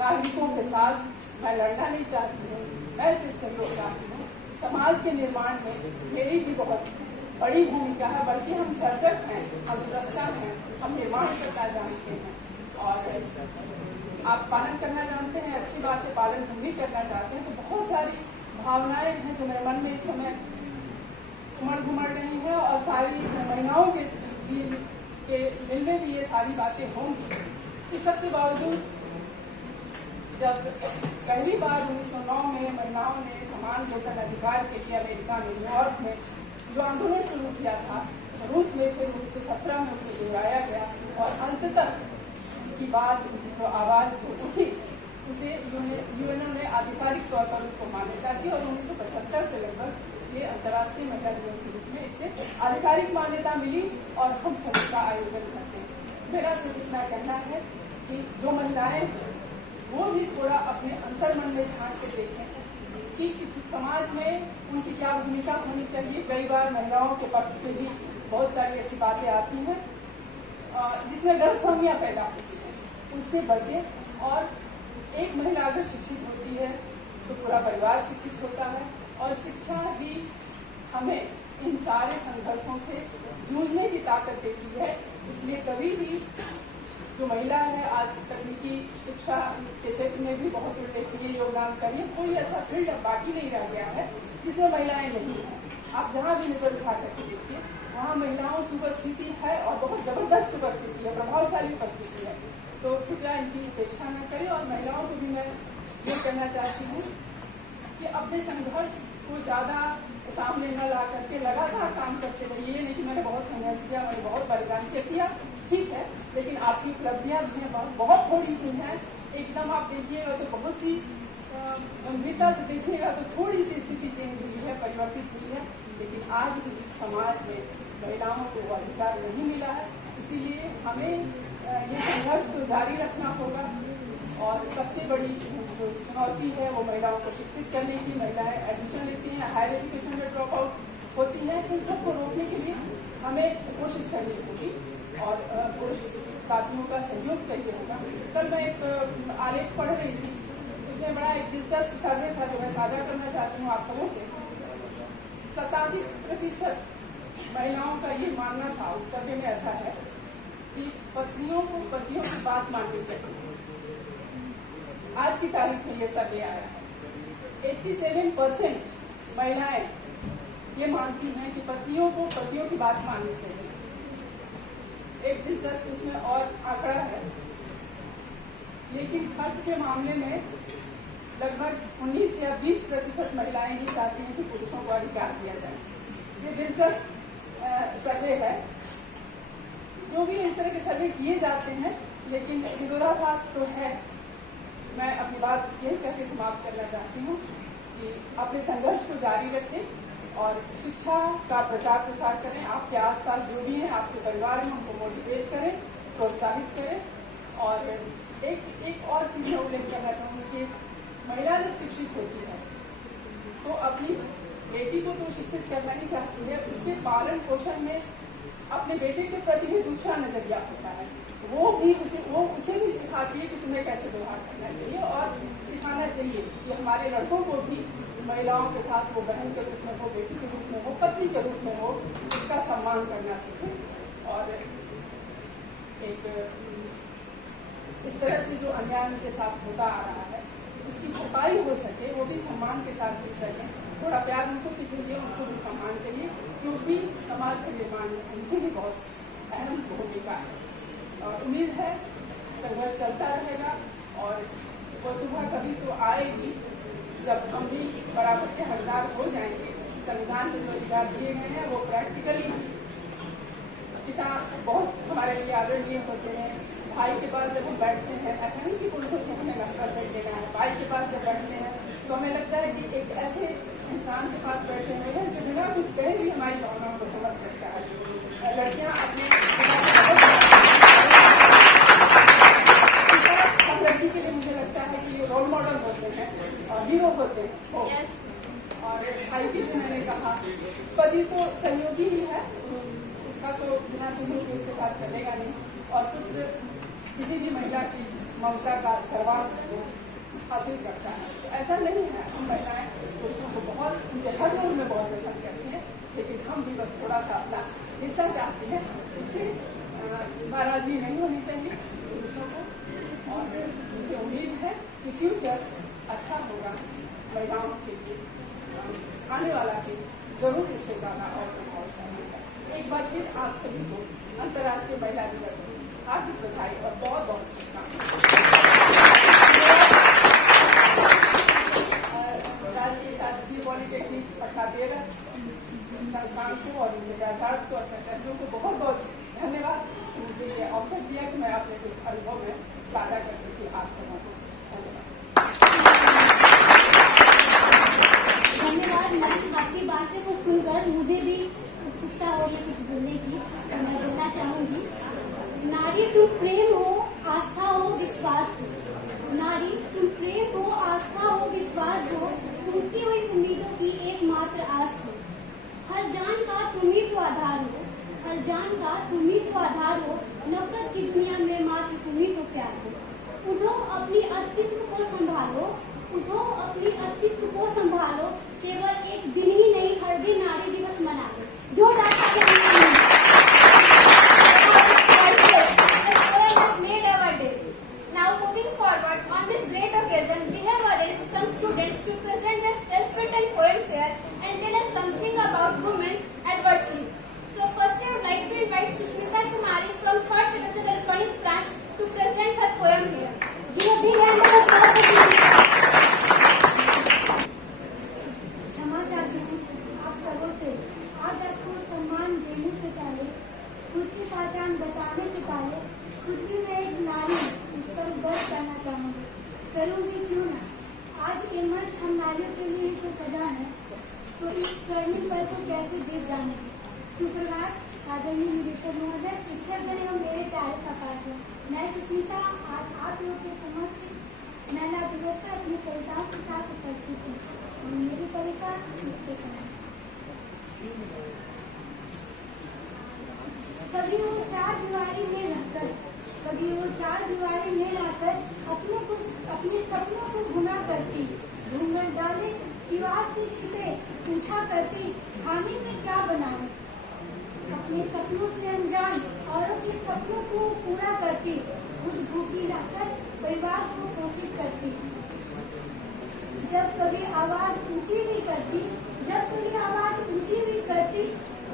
नागरिकों के साथ। मैं लड़ना नहीं चाहती हूँ, मैं सिर्फ सहयोग चाहती हूँ। समाज के निर्माण में मेरी भी बहुत बड़ी भूमिका है, बल्कि हम सर्जक हैं, हम सृष्टा हैं, हम निर्माण करना जानते हैं और आप पालन करना जानते हैं, अच्छी बात है, पालन हम भी करना चाहते हैं। तो बहुत सारी भावनाएं हैं जो मेरे मन में इस समय उमड़ घुमड़ रही हैं और सारी महिलाओं के दिल में भी ये सारी बातें होंगी। इस सब के बावजूद जब पहली बार 1909 में महिलाओं ने समान वेतन अधिकार के लिए अमेरिका में न्यूयॉर्क में जो आंदोलन शुरू किया था, रूस में फिर 1917 में उसे दोहराया गया और अंततः की बात जो आवाज़ उठी उसे यूएनओ ने आधिकारिक तौर पर उसको मान्यता दी और 1975 से लगभग ये अंतर्राष्ट्रीय महिला दिवस के रूप में इसे आधिकारिक मान्यता मिली और हम सभी का आयोजन करते हैं। मेरा सिर्फ इतना कहना है कि जो महिलाएं वो भी थोड़ा अपने अंतर्मन में झांक के देखें कि इस समाज में उनकी क्या भूमिका होनी चाहिए। कई बार महिलाओं के पक्ष से भी बहुत सारी ऐसी बातें आती हैं जिसमें गलतफहमियां पैदा होती हैं, उससे बचें। और एक महिला अगर शिक्षित होती है तो पूरा परिवार शिक्षित होता है और शिक्षा ही हमें इन सारे संघर्षों से जूझने की ताकत देती है। इसलिए कभी भी जो महिला है आज तकनीकी शिक्षा के क्षेत्र में भी बहुत उल्लेखनीय योगदान करिए। कोई ऐसा फील्ड बाकी नहीं रह गया है जिसमें महिलाएं नहीं हैं। आप जहाँ भी नजर उठा करके देखिए वहाँ महिलाओं की उपस्थिति है और बहुत जबरदस्त उपस्थिति है, प्रभावशाली उपस्थिति है। तो कृपया इनकी उपेक्षा न करें। और महिलाओं को भी मैं ये कहना चाहती हूँ कि अपने संघर्ष को ज़्यादा सामने न ला करके लगातार काम करते रहिए। ये नहीं कि मैंने बहुत संघर्ष किया, मैंने बहुत बलिदान किया, ठीक है, लेकिन आपकी उपलब्धियाँ भी हैं बहुत थोड़ी सी हैं। एकदम आप देखिएगा तो बहुत ही गंभीरता से देखिएगा तो थोड़ी सी स्थिति चेंज हुई है, परिवर्तित हुई है, लेकिन आज भी समाज में महिलाओं को वो अधिकार नहीं मिला है। इसीलिए हमें ये संघर्ष तो जारी रखना होगा और सबसे बड़ी जो चुनौती है वो महिलाओं को शिक्षित करने की। महिलाएं एडमिशन लेती हैं, हायर एजुकेशन में ड्रॉप आउट होती हैं, इन सबको रोकने के लिए हमें कोशिश करनी होगी। साथियों का सहयोग चाहिए होगा। कल मैं एक आलेख पढ़ रही थी, उसमें बड़ा एक दिलचस्प सर्वे था जो मैं साझा करना चाहती हूँ आप सबों से। 87% महिलाओं का ये मानना था उस सर्वे में ऐसा है कि पत्नियों को पतियों की बात माननी चाहिए। आज की तारीख में ये सर्वे आया है। 87% महिलाएं ये मानती हैं कि पतियों को पतियों की बात माननी चाहिए। एक दिलचस्प उसमें और आंकड़ा है, लेकिन खर्च के मामले में लगभग 19 या 20% महिलाएं ही चाहती हैं कि पुरुषों को अधिकार दिया जाए। ये दिलचस्प सर्वे है। जो भी इस तरह के सर्वे किए जाते हैं, लेकिन विरोधाभास तो है। मैं अपनी बात यही कहकर समाप्त करना चाहती हूँ कि अपने संघर्ष को जारी रखें और शिक्षा का प्रचार प्रसार करें। आपके आसपास जो भी हैं, आपके परिवार में, उनको मोटिवेट करें, प्रोत्साहित करें। और एक और चीज़ मैं उल्लेख करना चाहूँगी कि महिला जब शिक्षित होती है तो अपनी बेटी को तो शिक्षित करना ही चाहती है, उसके पालन पोषण में अपने बेटे के प्रति भी दूसरा नजरिया होता है। वो उसे भी सिखाती है कि तुम्हें कैसे व्यवहार करना चाहिए, और सिखाना चाहिए कि हमारे लड़कों को भी महिलाओं के साथ वो बहन के रूप में हो, बेटी के रूप में हो, पत्नी के रूप में हो, उसका सम्मान करना सीखें। और एक इस तरह से जो अन्याय उनके साथ होता आ रहा है उसकी भरपाई हो सके, वो भी सम्मान के साथ जी सकें। थोड़ा प्यार उनको भी चाहिए, उनको भी सम्मान चाहिए, क्योंकि समाज के निर्माण में उनकी भी बहुत अहम भूमिका है। और उम्मीद है संघर्ष चलता रहेगा और वो सुबह कभी तो आएगी जब हम भी बराबर के हकदार हो जाएंगे। संविधान में जो अधिकार दिए गए हैं वो प्रैक्टिकली पिता बहुत हमारे लिए आदरणीय होते हैं। भाई के पास जब हम बैठते हैं, ऐसा नहीं कि पुरुषों से हमें नफरत बैठ देना है, भाई के पास जब बैठते हैं तो हमें लगता है कि एक ऐसे इंसान के पास बैठे हुए हैं जो बिना कुछ कहे भी हमारी भावनाओं को समझ सकता है। लड़कियां अपने लड़की के लिए मुझे लगता है कि रोल मॉडल होते हैं और हीरो होते हैं। और भाई के लिए मैंने कहा पति तो सहयोगी ही है, उसका तो बिना सहयोग उसके साथ चलेगा नहीं। और पुत्र किसी भी महिला की ममता का सर्वांग हासिल करता है। तो ऐसा नहीं है, हम महिलाएं पुरुषों को बहुत उनके हर रोल में बहुत पसंद करती हैं, लेकिन हम भी बस थोड़ा सा अपना हिस्सा चाहते हैं। इससे नाराजगी नहीं होनी चाहिए पुरुषों को। और मुझे उम्मीद है कि फ्यूचर अच्छा होगा महिलाओं के लिए, आने वाला भी जरूर इससे ज़्यादा और प्रभावशाली होगा। एक बार फिर आप सभी को अंतर्राष्ट्रीय महिला दिवस की हार्दिक बधाई और बहुत बहुत राजकीय पॉलिटेक्निक पटना तेरह संस्थान को और इनके आचार्य को और फैकल्टियों को बहुत बहुत धन्यवाद। मुझे ये अवसर दिया कि मैं अपने कुछ अनुभव में साझा कर सकती हूँ आप सबों को। धन्यवाद मैम, आपकी बातें को सुनकर मुझे भी उत्सुकता हो रही है कुछ बोलने की। मैं बोलना चाहूंगी, नारी तुम प्रेम हो, आस्था हो, विश्वास हो। नारी तुम प्रेम हो, आस्था हो, विश्वास हो, टूटती हुई उम्मीदों की एकमात्र आस हो। हर जान का तुम ही तो आधार हो, हर जान का तुम ही तो आधार हो। नफरत की दुनिया में मात्र तुम ही तो प्यार हो। उठो अपनी अस्तित्व को संभालो, उठो अपनी अस्तित्व को संभालो। केवल एक दिन ही नहीं, हर दिन नारी दिवस मना लो। जो Now moving forward, on this great occasion, we have arranged some students to present their self-written poems here and tell us something about women's adversity. So first I would like to invite Sushmita Kumari from 3rd semester electronics branch to present her poem here. Give a big hand of applause for क्षमा चाहती हूँ आप सबों से। आज आपको सम्मान देने से पहले, खुद की पहचान बताने से पहले, खुद भी मैं एक नारी इस पर गर्व करना चाहूँगी। करूँगी क्यों ना। आज ये मंच हम नारियों के लिए तो सजा है, तो इस स्वर्णिम पर को कैसे बीत जाने। सुप्रभात आदरणीय निदेशक महोदय, शिक्षकगण एवं मेरे प्यारे सहपाठियों। मैं सुष्मिता आज आप लोग के समक्ष महिला दिवस पर अपनी कविताओं के साथ उपस्थित हूँ। मेरी कविता इस प्रकार है। कभी वो चार दीवारी में रहकर, करती, जब कभी आवाज ऊंची भी करती, जब कभी आवाज ऊंची भी करती,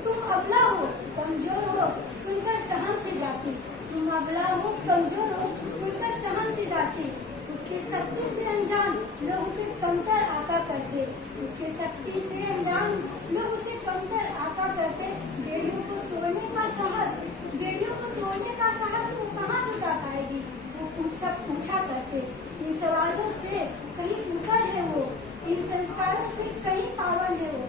तुम अबला हो, कमजोर हो, सुनकर सहम से जाती, तुम अबला हो, कमजोर हो, सुनकर सहम से जाती। उसकी शक्ति से अनजान लोग उसे कमतर आका करते, उसकी शक्ति से अनजान लोग उसे कमतर आका करते। बेड़ियों को तोड़ने का साहस, बेड़ियों को तोड़ने का साहस वो कहाँ जुटा पाएगी, वो उन सब पूछा करते। इन सवालों से कहीं ऊपर है वो, इन संस्कारों से कहीं पावन है वो,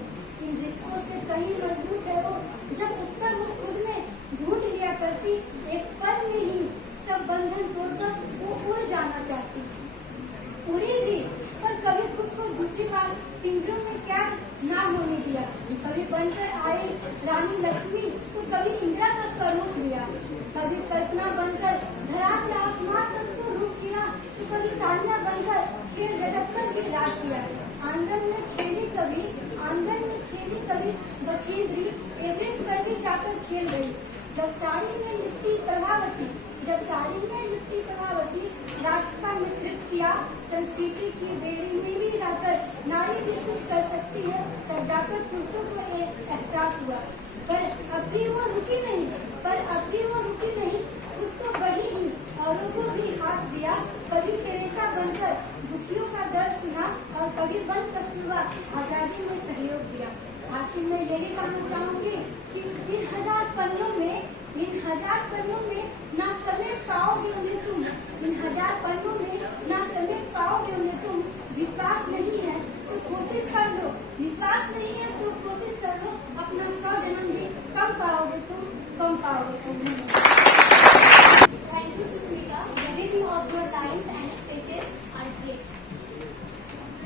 इन रिश्तों से कहीं मजबूत है वो। जब उत्तर वो खुद में ढूंढ लिया करती, एक पल में ही सब बंधन तोड़कर वो उड़ जाना चाहती, उड़ी भी, पर कभी खुद को दूसरी बार पिंजरों में कैद ना होने दिया। कभी बनकर आई रानी लक्ष्मी तो कभी इंदिरा का स्वरूप लिया, कभी कल्पना बनकर धरा से आसमान तक तो रूप किया, तो कभी सानिया बनकर फिर जगत पर भी राज किया। आंगन में खेली कभी, आंगन में खेली कभी बछेंद्री, एवरेस्ट पर भी जाकर खेल गई। जब साड़ी में लिपटी प्रभावती, जब साड़ी में लिपटी प्रभावती राष्ट्र का नेतृत्व किया, संस्कृति की बेड़ी में भी रहकर नारी भी कुछ कर सकती है, तब जाकर पुरुषों को एक एहसास हुआ। पर अब भी वो रुकी नहीं, पर अब भी वो रुकी नहीं, खुद तो बढ़ी ही, औरों को भी हाथ दिया। कभी टेरेसा बनकर दुखियों का दर्द सुना और कभी बन कस्तूरबा आजादी में सहयोग दिया। आखिर मैं यही कहना चाहूंगी कि इन 1000 पन्नों में, इन 1000 पन्नों में ना समेट पाओगे उन्हें तुम, इन 1000 पन्नों में ना समेट पाओगे उन्हें तुम। विश्वास नहीं है तो कोशिश कर लो, विश्वास नहीं है तो कोशिश कर लो, अपना 100 जन्म भी कम पाओगे तुम, कम पाओगे तुम। Thank you, Susmita. The rhythm of your lines and spaces are great.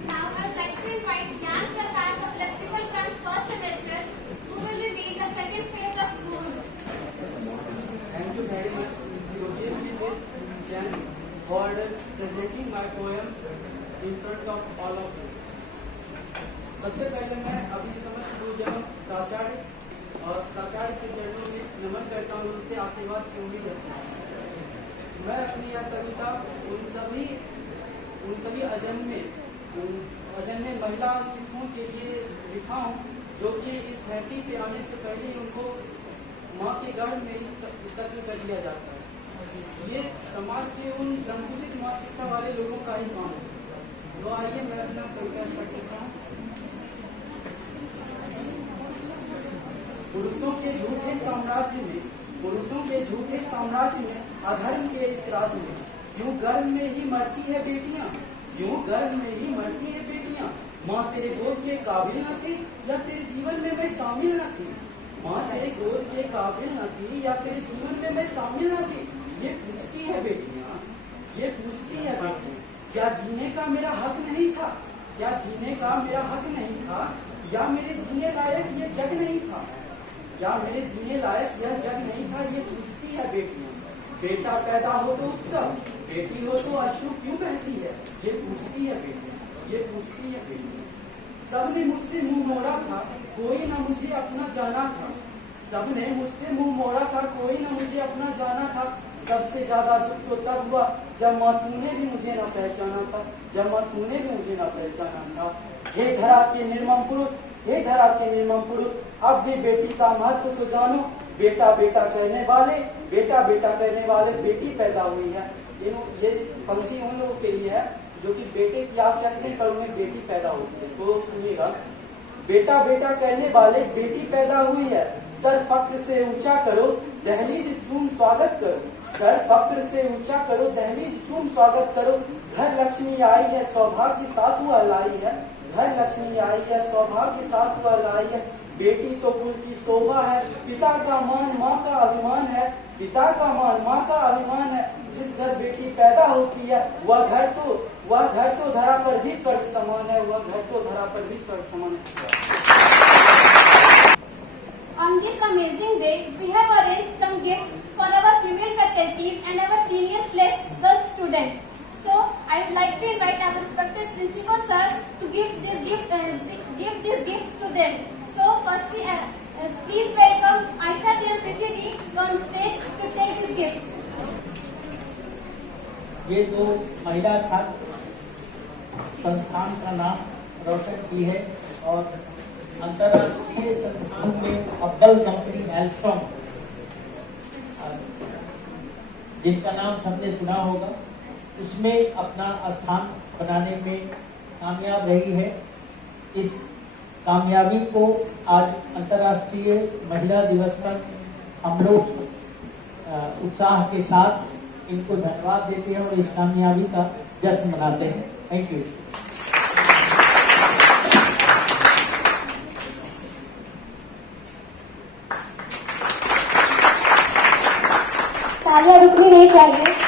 Now I would like to invite Gyan Prakash of Electrical Branch first semester, who will reveal the second phase of Mood. Thank you very much. You gave me this chance for presenting my poem in front of all of you. सबसे पहले मैं अपने समस्त गुरुजनों प्राचार्य और प्राचार्य के चरणों में नमन करता हूँ, उनसे आशीर्वाद की उम्मीद रखता हूँ। मैं अपनी यह कविता उन सभी अजन्मे महिला शिशुओं के लिए लिखा हूँ, जो कि इस धरती पे आने से पहले ही उनको माँ के गर्भ में ही कत्ल कर दिया जाता है। ये समाज के उन संकुचित मानसिकता वाले लोगों का ही काम है। तो आइए मैं अपना कविता स्टार्ट करता हूँ। पुरुषों के झूठे साम्राज्य में अधर्म के इस राज्य में यूं गर्भ में ही मरती है बेटियां, यूं गर्भ में ही मरती है बेटियां। माँ तेरे गोद के काबिल न थी या तेरे जीवन में मैं शामिल न थी, माँ तेरे गोद के काबिल न थी या तेरे जीवन में मैं शामिल न थी। ये पूछती है बेटियां, ये पूछती है बेटियां, क्या जीने का मेरा हक नहीं था, क्या जीने का मेरा हक नहीं था, या मेरे जीने लायक ये जग नहीं था, या मेरे जीने लायक यह जग नहीं था। ये पूछती है बेटियां। बेटा पैदा हो तो उत्सव, बेटी हो तो अश्रु क्यों बहती है। ये पूछती है बेटियां, ये पूछती है बेटियां। सबने मुझसे मुंह मोड़ा था, कोई न मुझे अपना जाना था, सबने मुझसे मुंह मोड़ा था, कोई न मुझे अपना जाना था। सबसे ज्यादा दुख तो तब हुआ जब माँ तूने भी मुझे न पहचाना था, जब माँ तूने भी मुझे न पहचाना था। हे धरा के निर्मम पुरुष, हे धरा के निर्मम पुरुष, अब भी बेटी का महत्व तो जानो। बेटा बेटा कहने वाले, बेटा बेटा कहने वाले बेटी पैदा हुई है। ये पंक्ति उन लोगों के लिए है जो कि बेटे की आस रखने पर उन्हें बेटी पैदा होती है। तो सुनिएगा, बेटा बेटा कहने वाले बेटी पैदा हुई है। सर फक्र से ऊंचा करो, दहलीज चूम स्वागत करो, सर फक्र से ऊंचा करो, दहलीज चूम स्वागत करो। घर लक्ष्मी आई है, सौभाग्य साथ हुआ लाई है, घर लक्ष्मी आई है, सौभाग्य साथ हुआ लाई है। बेटी तो कुल की शोभा है, पिता का मान माँ का अभिमान है, पिता का मान माँ का अभिमान है। जिस घर बेटी पैदा होती है वह घर तो धरा पर भी स्वर्ग समान है, वह घर तो धरा पर भी स्वर्ग समान है। On this amazing day, we have arranged some gifts for our female faculties and our senior plus girl students. So, I would like to invite our respected principal sir to give these gifts to them. So, firstly, please welcome Aisha Tirupati on stage to take this gift. ये जो महिला छात्र संस्थान का नाम रोशन की है और अंतर्राष्ट्रीय संस्थान में अव्वल कंपनी एल्स्ट्रॉम, जिनका नाम सबने सुना होगा, उसमें अपना स्थान बनाने में कामयाब रही है। इस कामयाबी को आज अंतर्राष्ट्रीय महिला दिवस पर हम लोग उत्साह के साथ इनको धन्यवाद देते हैं और इस कामयाबी का जश्न मनाते हैं। Thank you. तालियां रुकनी नहीं चाहिए।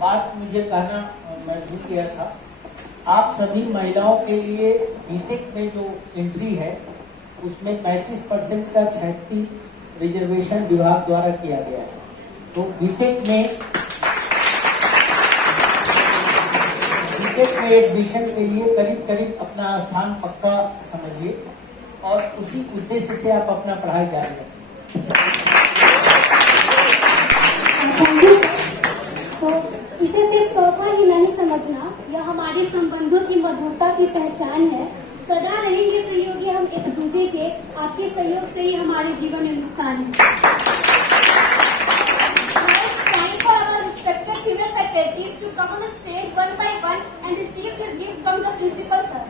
बात मुझे कहना मैं भूल गया था, आप सभी महिलाओं के लिए बीटेक में जो एंट्री है उसमें 35% का छात्रवृत्ति रिजर्वेशन विभाग द्वारा किया गया है। तो बीटेक में एडमिशन के लिए करीब करीब अपना स्थान पक्का समझिए और उसी उद्देश्य से आप अपना पढ़ाई जारी रखें। तो इसे सिर्फ तोहफा ही नहीं समझना, यह हमारे संबंधों की मधुरता की पहचान है। सदा रहेंगे सहयोगी हम एक दूसरे के, आपके सहयोग से ही हमारे जीवन में मुस्कान है। Time for our respected female faculties to come on the stage one by one and receive this gift from the principal sir.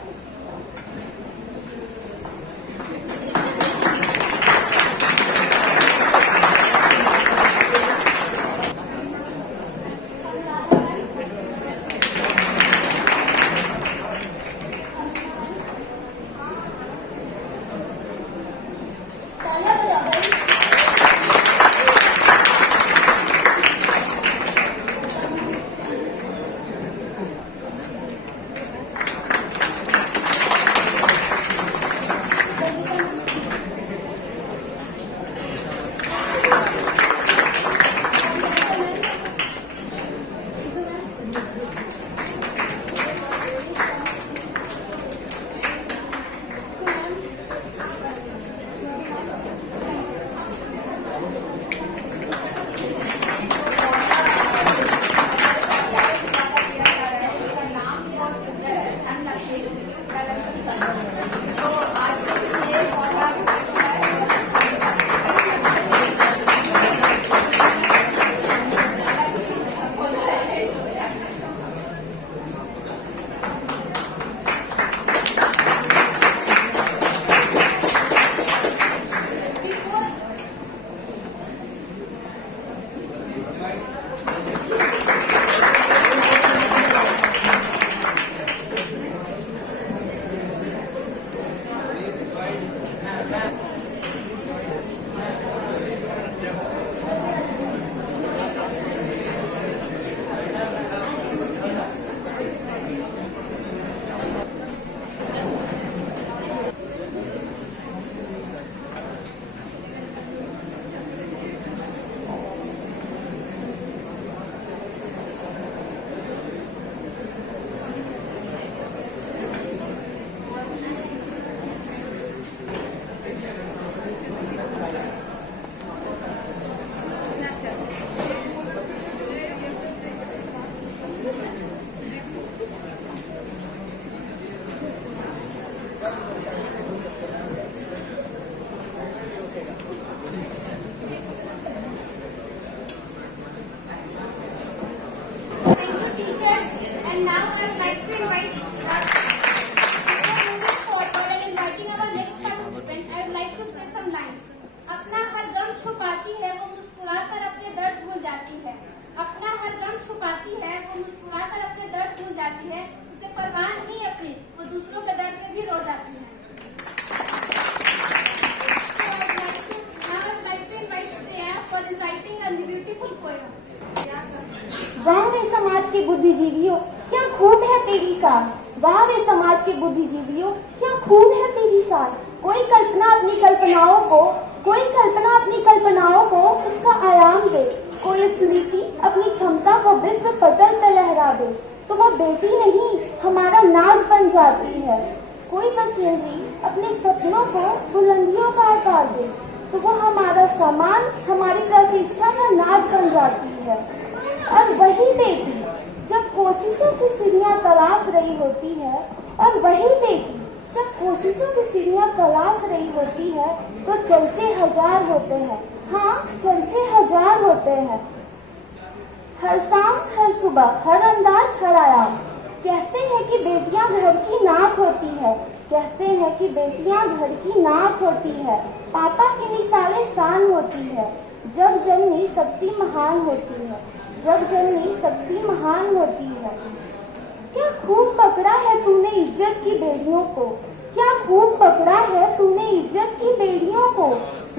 वाह वे समाज के बुद्धिजीवियों, क्या खूब है तेरी शान। वाह वे समाज के बुद्धिजीवियों, क्या खूब है तेरी शान। कोई कल्पना अपनी कल्पनाओं को उसका आयाम दे, कोई स्मृति अपनी क्षमता को विश्व पटल पर लहरा दे, तो वह बेटी नहीं हमारा नाज बन जाती है। कोई बचेंगी अपने सपनों को बुलंदियों का आकार दे तो वो हमारा सम्मान, हमारी प्रतिष्ठा का नाज बन जाती है। और वही बेटी जब कोशिशों की सीढ़ियां तलाश रही होती है, और वही बेटी जब कोशिशों की सीढ़ियां तलाश रही होती है तो चर्चे हजार होते हैं। हाँ, चर्चे हजार होते हैं। हर शाम, हर सुबह, हर अंदाज, हर आयाम। कहते हैं कि बेटियां घर की नाक होती है, कहते हैं कि बेटियां घर की नाक होती है। पापा की मिसालें शान होती है। जग जननी शक्ति महान होती है, जग जननी शक्ति महान होती है। क्या खूब पकड़ा है तूने इज्जत की बेड़ियों को, क्या खूब पकड़ा है तूने इज्जत की बेड़ियों को।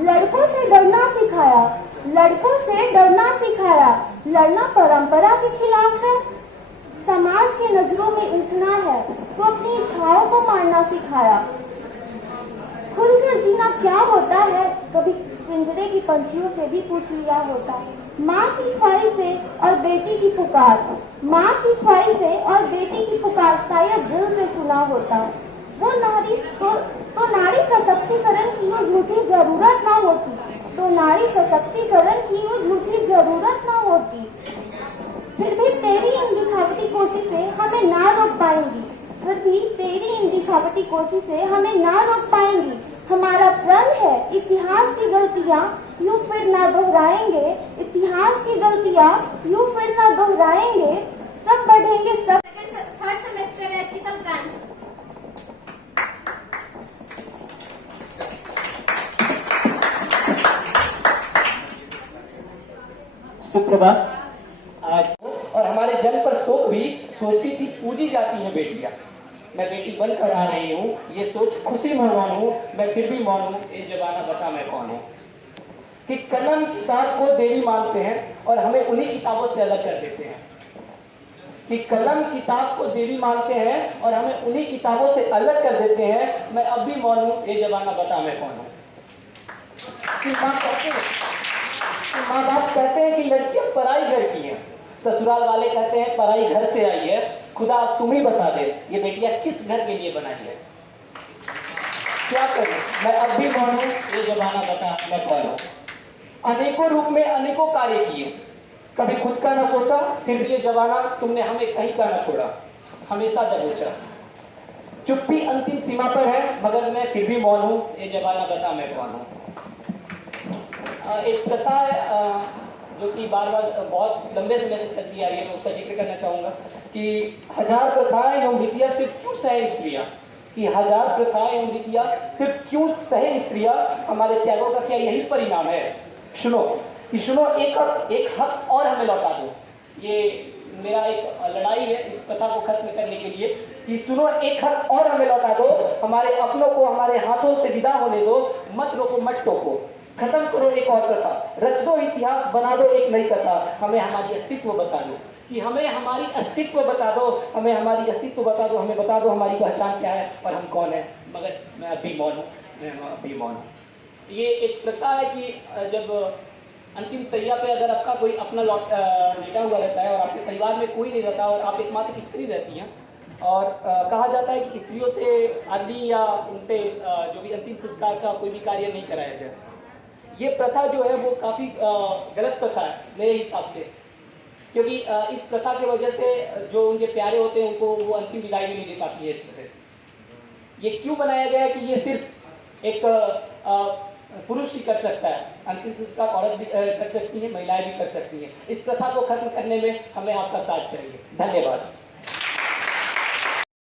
लड़कों से डरना सिखाया, लड़कों से डरना सिखाया। लड़ना परंपरा के खिलाफ है, समाज के नजरों में उठना है तो अपनी इच्छाओं को मारना सिखाया। खुलकर जीना क्या होता है कभी पिंजरे की पंछियों से भी पूछ लिया होता। माँ की ख्वाहिशें और बेटी की पुकार, माँ की ख्वाहिशें और बेटी की पुकार शायद दिल से सुना होता। वो नारी तो नारी सशक्तिकरण की वो झूठी जरूरत ना होती, तो नारी सशक्तिकरण की वो झूठी जरूरत ना होती। फिर भी तेरी इन दिखावटी कोशिशें हमें ना रोक पाएंगी, फिर भी तेरी इन दिखावटी कोशिशें हमें ना रोक पाएंगी। हमारा प्रण है इतिहास की गलतियां यूं फिर ना दोहराएंगे, इतिहास की गलतियां यूं फिर ना दोहराएंगे। सब बढ़ेंगे, सब। थर्ड सेमेस्टर है एथिकल ब्रांच। सुप्रभात। आज और हमारे जन पर शोक भी सोचती थी पूजी जाती है बेटियां। मैं बेटी बनकर आ रही हूँ, ये सोच खुशी में हूँ, मैं फिर भी मानूं ये जमाना बता मैं कौन हूँ। कि कलम किताब को देवी मानते हैं और हमें उन्हीं किताबों से अलग कर देते हैं। कि कलम किताब को देवी मानते हैं और हमें उन्हीं किताबों से अलग कर देते हैं। मैं अब भी मानूं ये जमाना बता मैं कौन हूँ। माँ बाप कहते हैं कि लड़कियां पराई घर की हैं, ससुराल वाले कहते हैं पराई घर से आई है। खुदा अब तुम ही बता दे ये बेटियां किस घर के लिए बनाई है। क्या करूं मैं अब भी मानूं ये जमाना बता मैं कौन हूं। अनेकों रूप में अनेकों कार्य किए, कभी खुद का ना सोचा, फिर भी ये जमाना तुमने हमें कहीं का ना छोड़ा, हमेशा दबोचा। चुप्पी अंतिम सीमा पर है मगर मैं फिर भी मौन हूं ये जमाना बता मैं कौन हूं। एक कथा है जो कि बार बार बहुत लंबे समय से चलती आ रही है, मैं उसका जिक्र करना चाहूँगा कि हजार प्रथाएं एवं रीतियाँ सिर्फ क्यों सहे स्त्रियाँ, कि हजार प्रथाएं एवं रीतियाँ सिर्फ क्यों सहे स्त्रियाँ, हमारे त्यागों का क्या यही परिणाम है। सुनो कि सुनो एक हक और हमें लौटा दो। ये मेरा एक लड़ाई है इस प्रथा को खत्म करने के लिए कि सुनो एक हक और हमें लौटा दो, हमारे अपनों को हमारे हाथों से विदा होने दो, मत रोको मत टोको, खत्म करो एक और प्रथा, रच दो इतिहास, बना दो एक नई कथा, हमें हमारी अस्तित्व बता दो, कि हमें हमारी अस्तित्व बता दो, हमें हमारी अस्तित्व बता दो, हमें बता दो हमारी पहचान क्या है और हम कौन है। मगर मैं अभी मौन हूँ, मैं अभी मौन हूँ। ये एक प्रथा है कि जब अंतिम सैया पे अगर आपका कोई अपना लेटा हुआ रहता है और आपके परिवार में कोई नहीं रहता और आप एकमात्र स्त्री रहती हैं और कहा जाता है कि स्त्रियों से अग्नि या उनसे जो भी अंतिम संस्कार का कोई भी कार्य नहीं कराया जाए। ये प्रथा जो है वो काफ़ी गलत प्रथा है मेरे हिसाब से, क्योंकि इस प्रथा की वजह से जो उनके प्यारे होते हैं उनको वो अंतिम विदाई भी नहीं दे पाती है अच्छे से। ये क्यों बनाया गया है कि ये सिर्फ एक पुरुष ही कर सकता है, अंतिम संस्कार औरत भी कर सकती है, महिलाएं भी कर सकती हैं। इस प्रथा को खत्म करने में हमें आपका साथ चाहिए। धन्यवाद।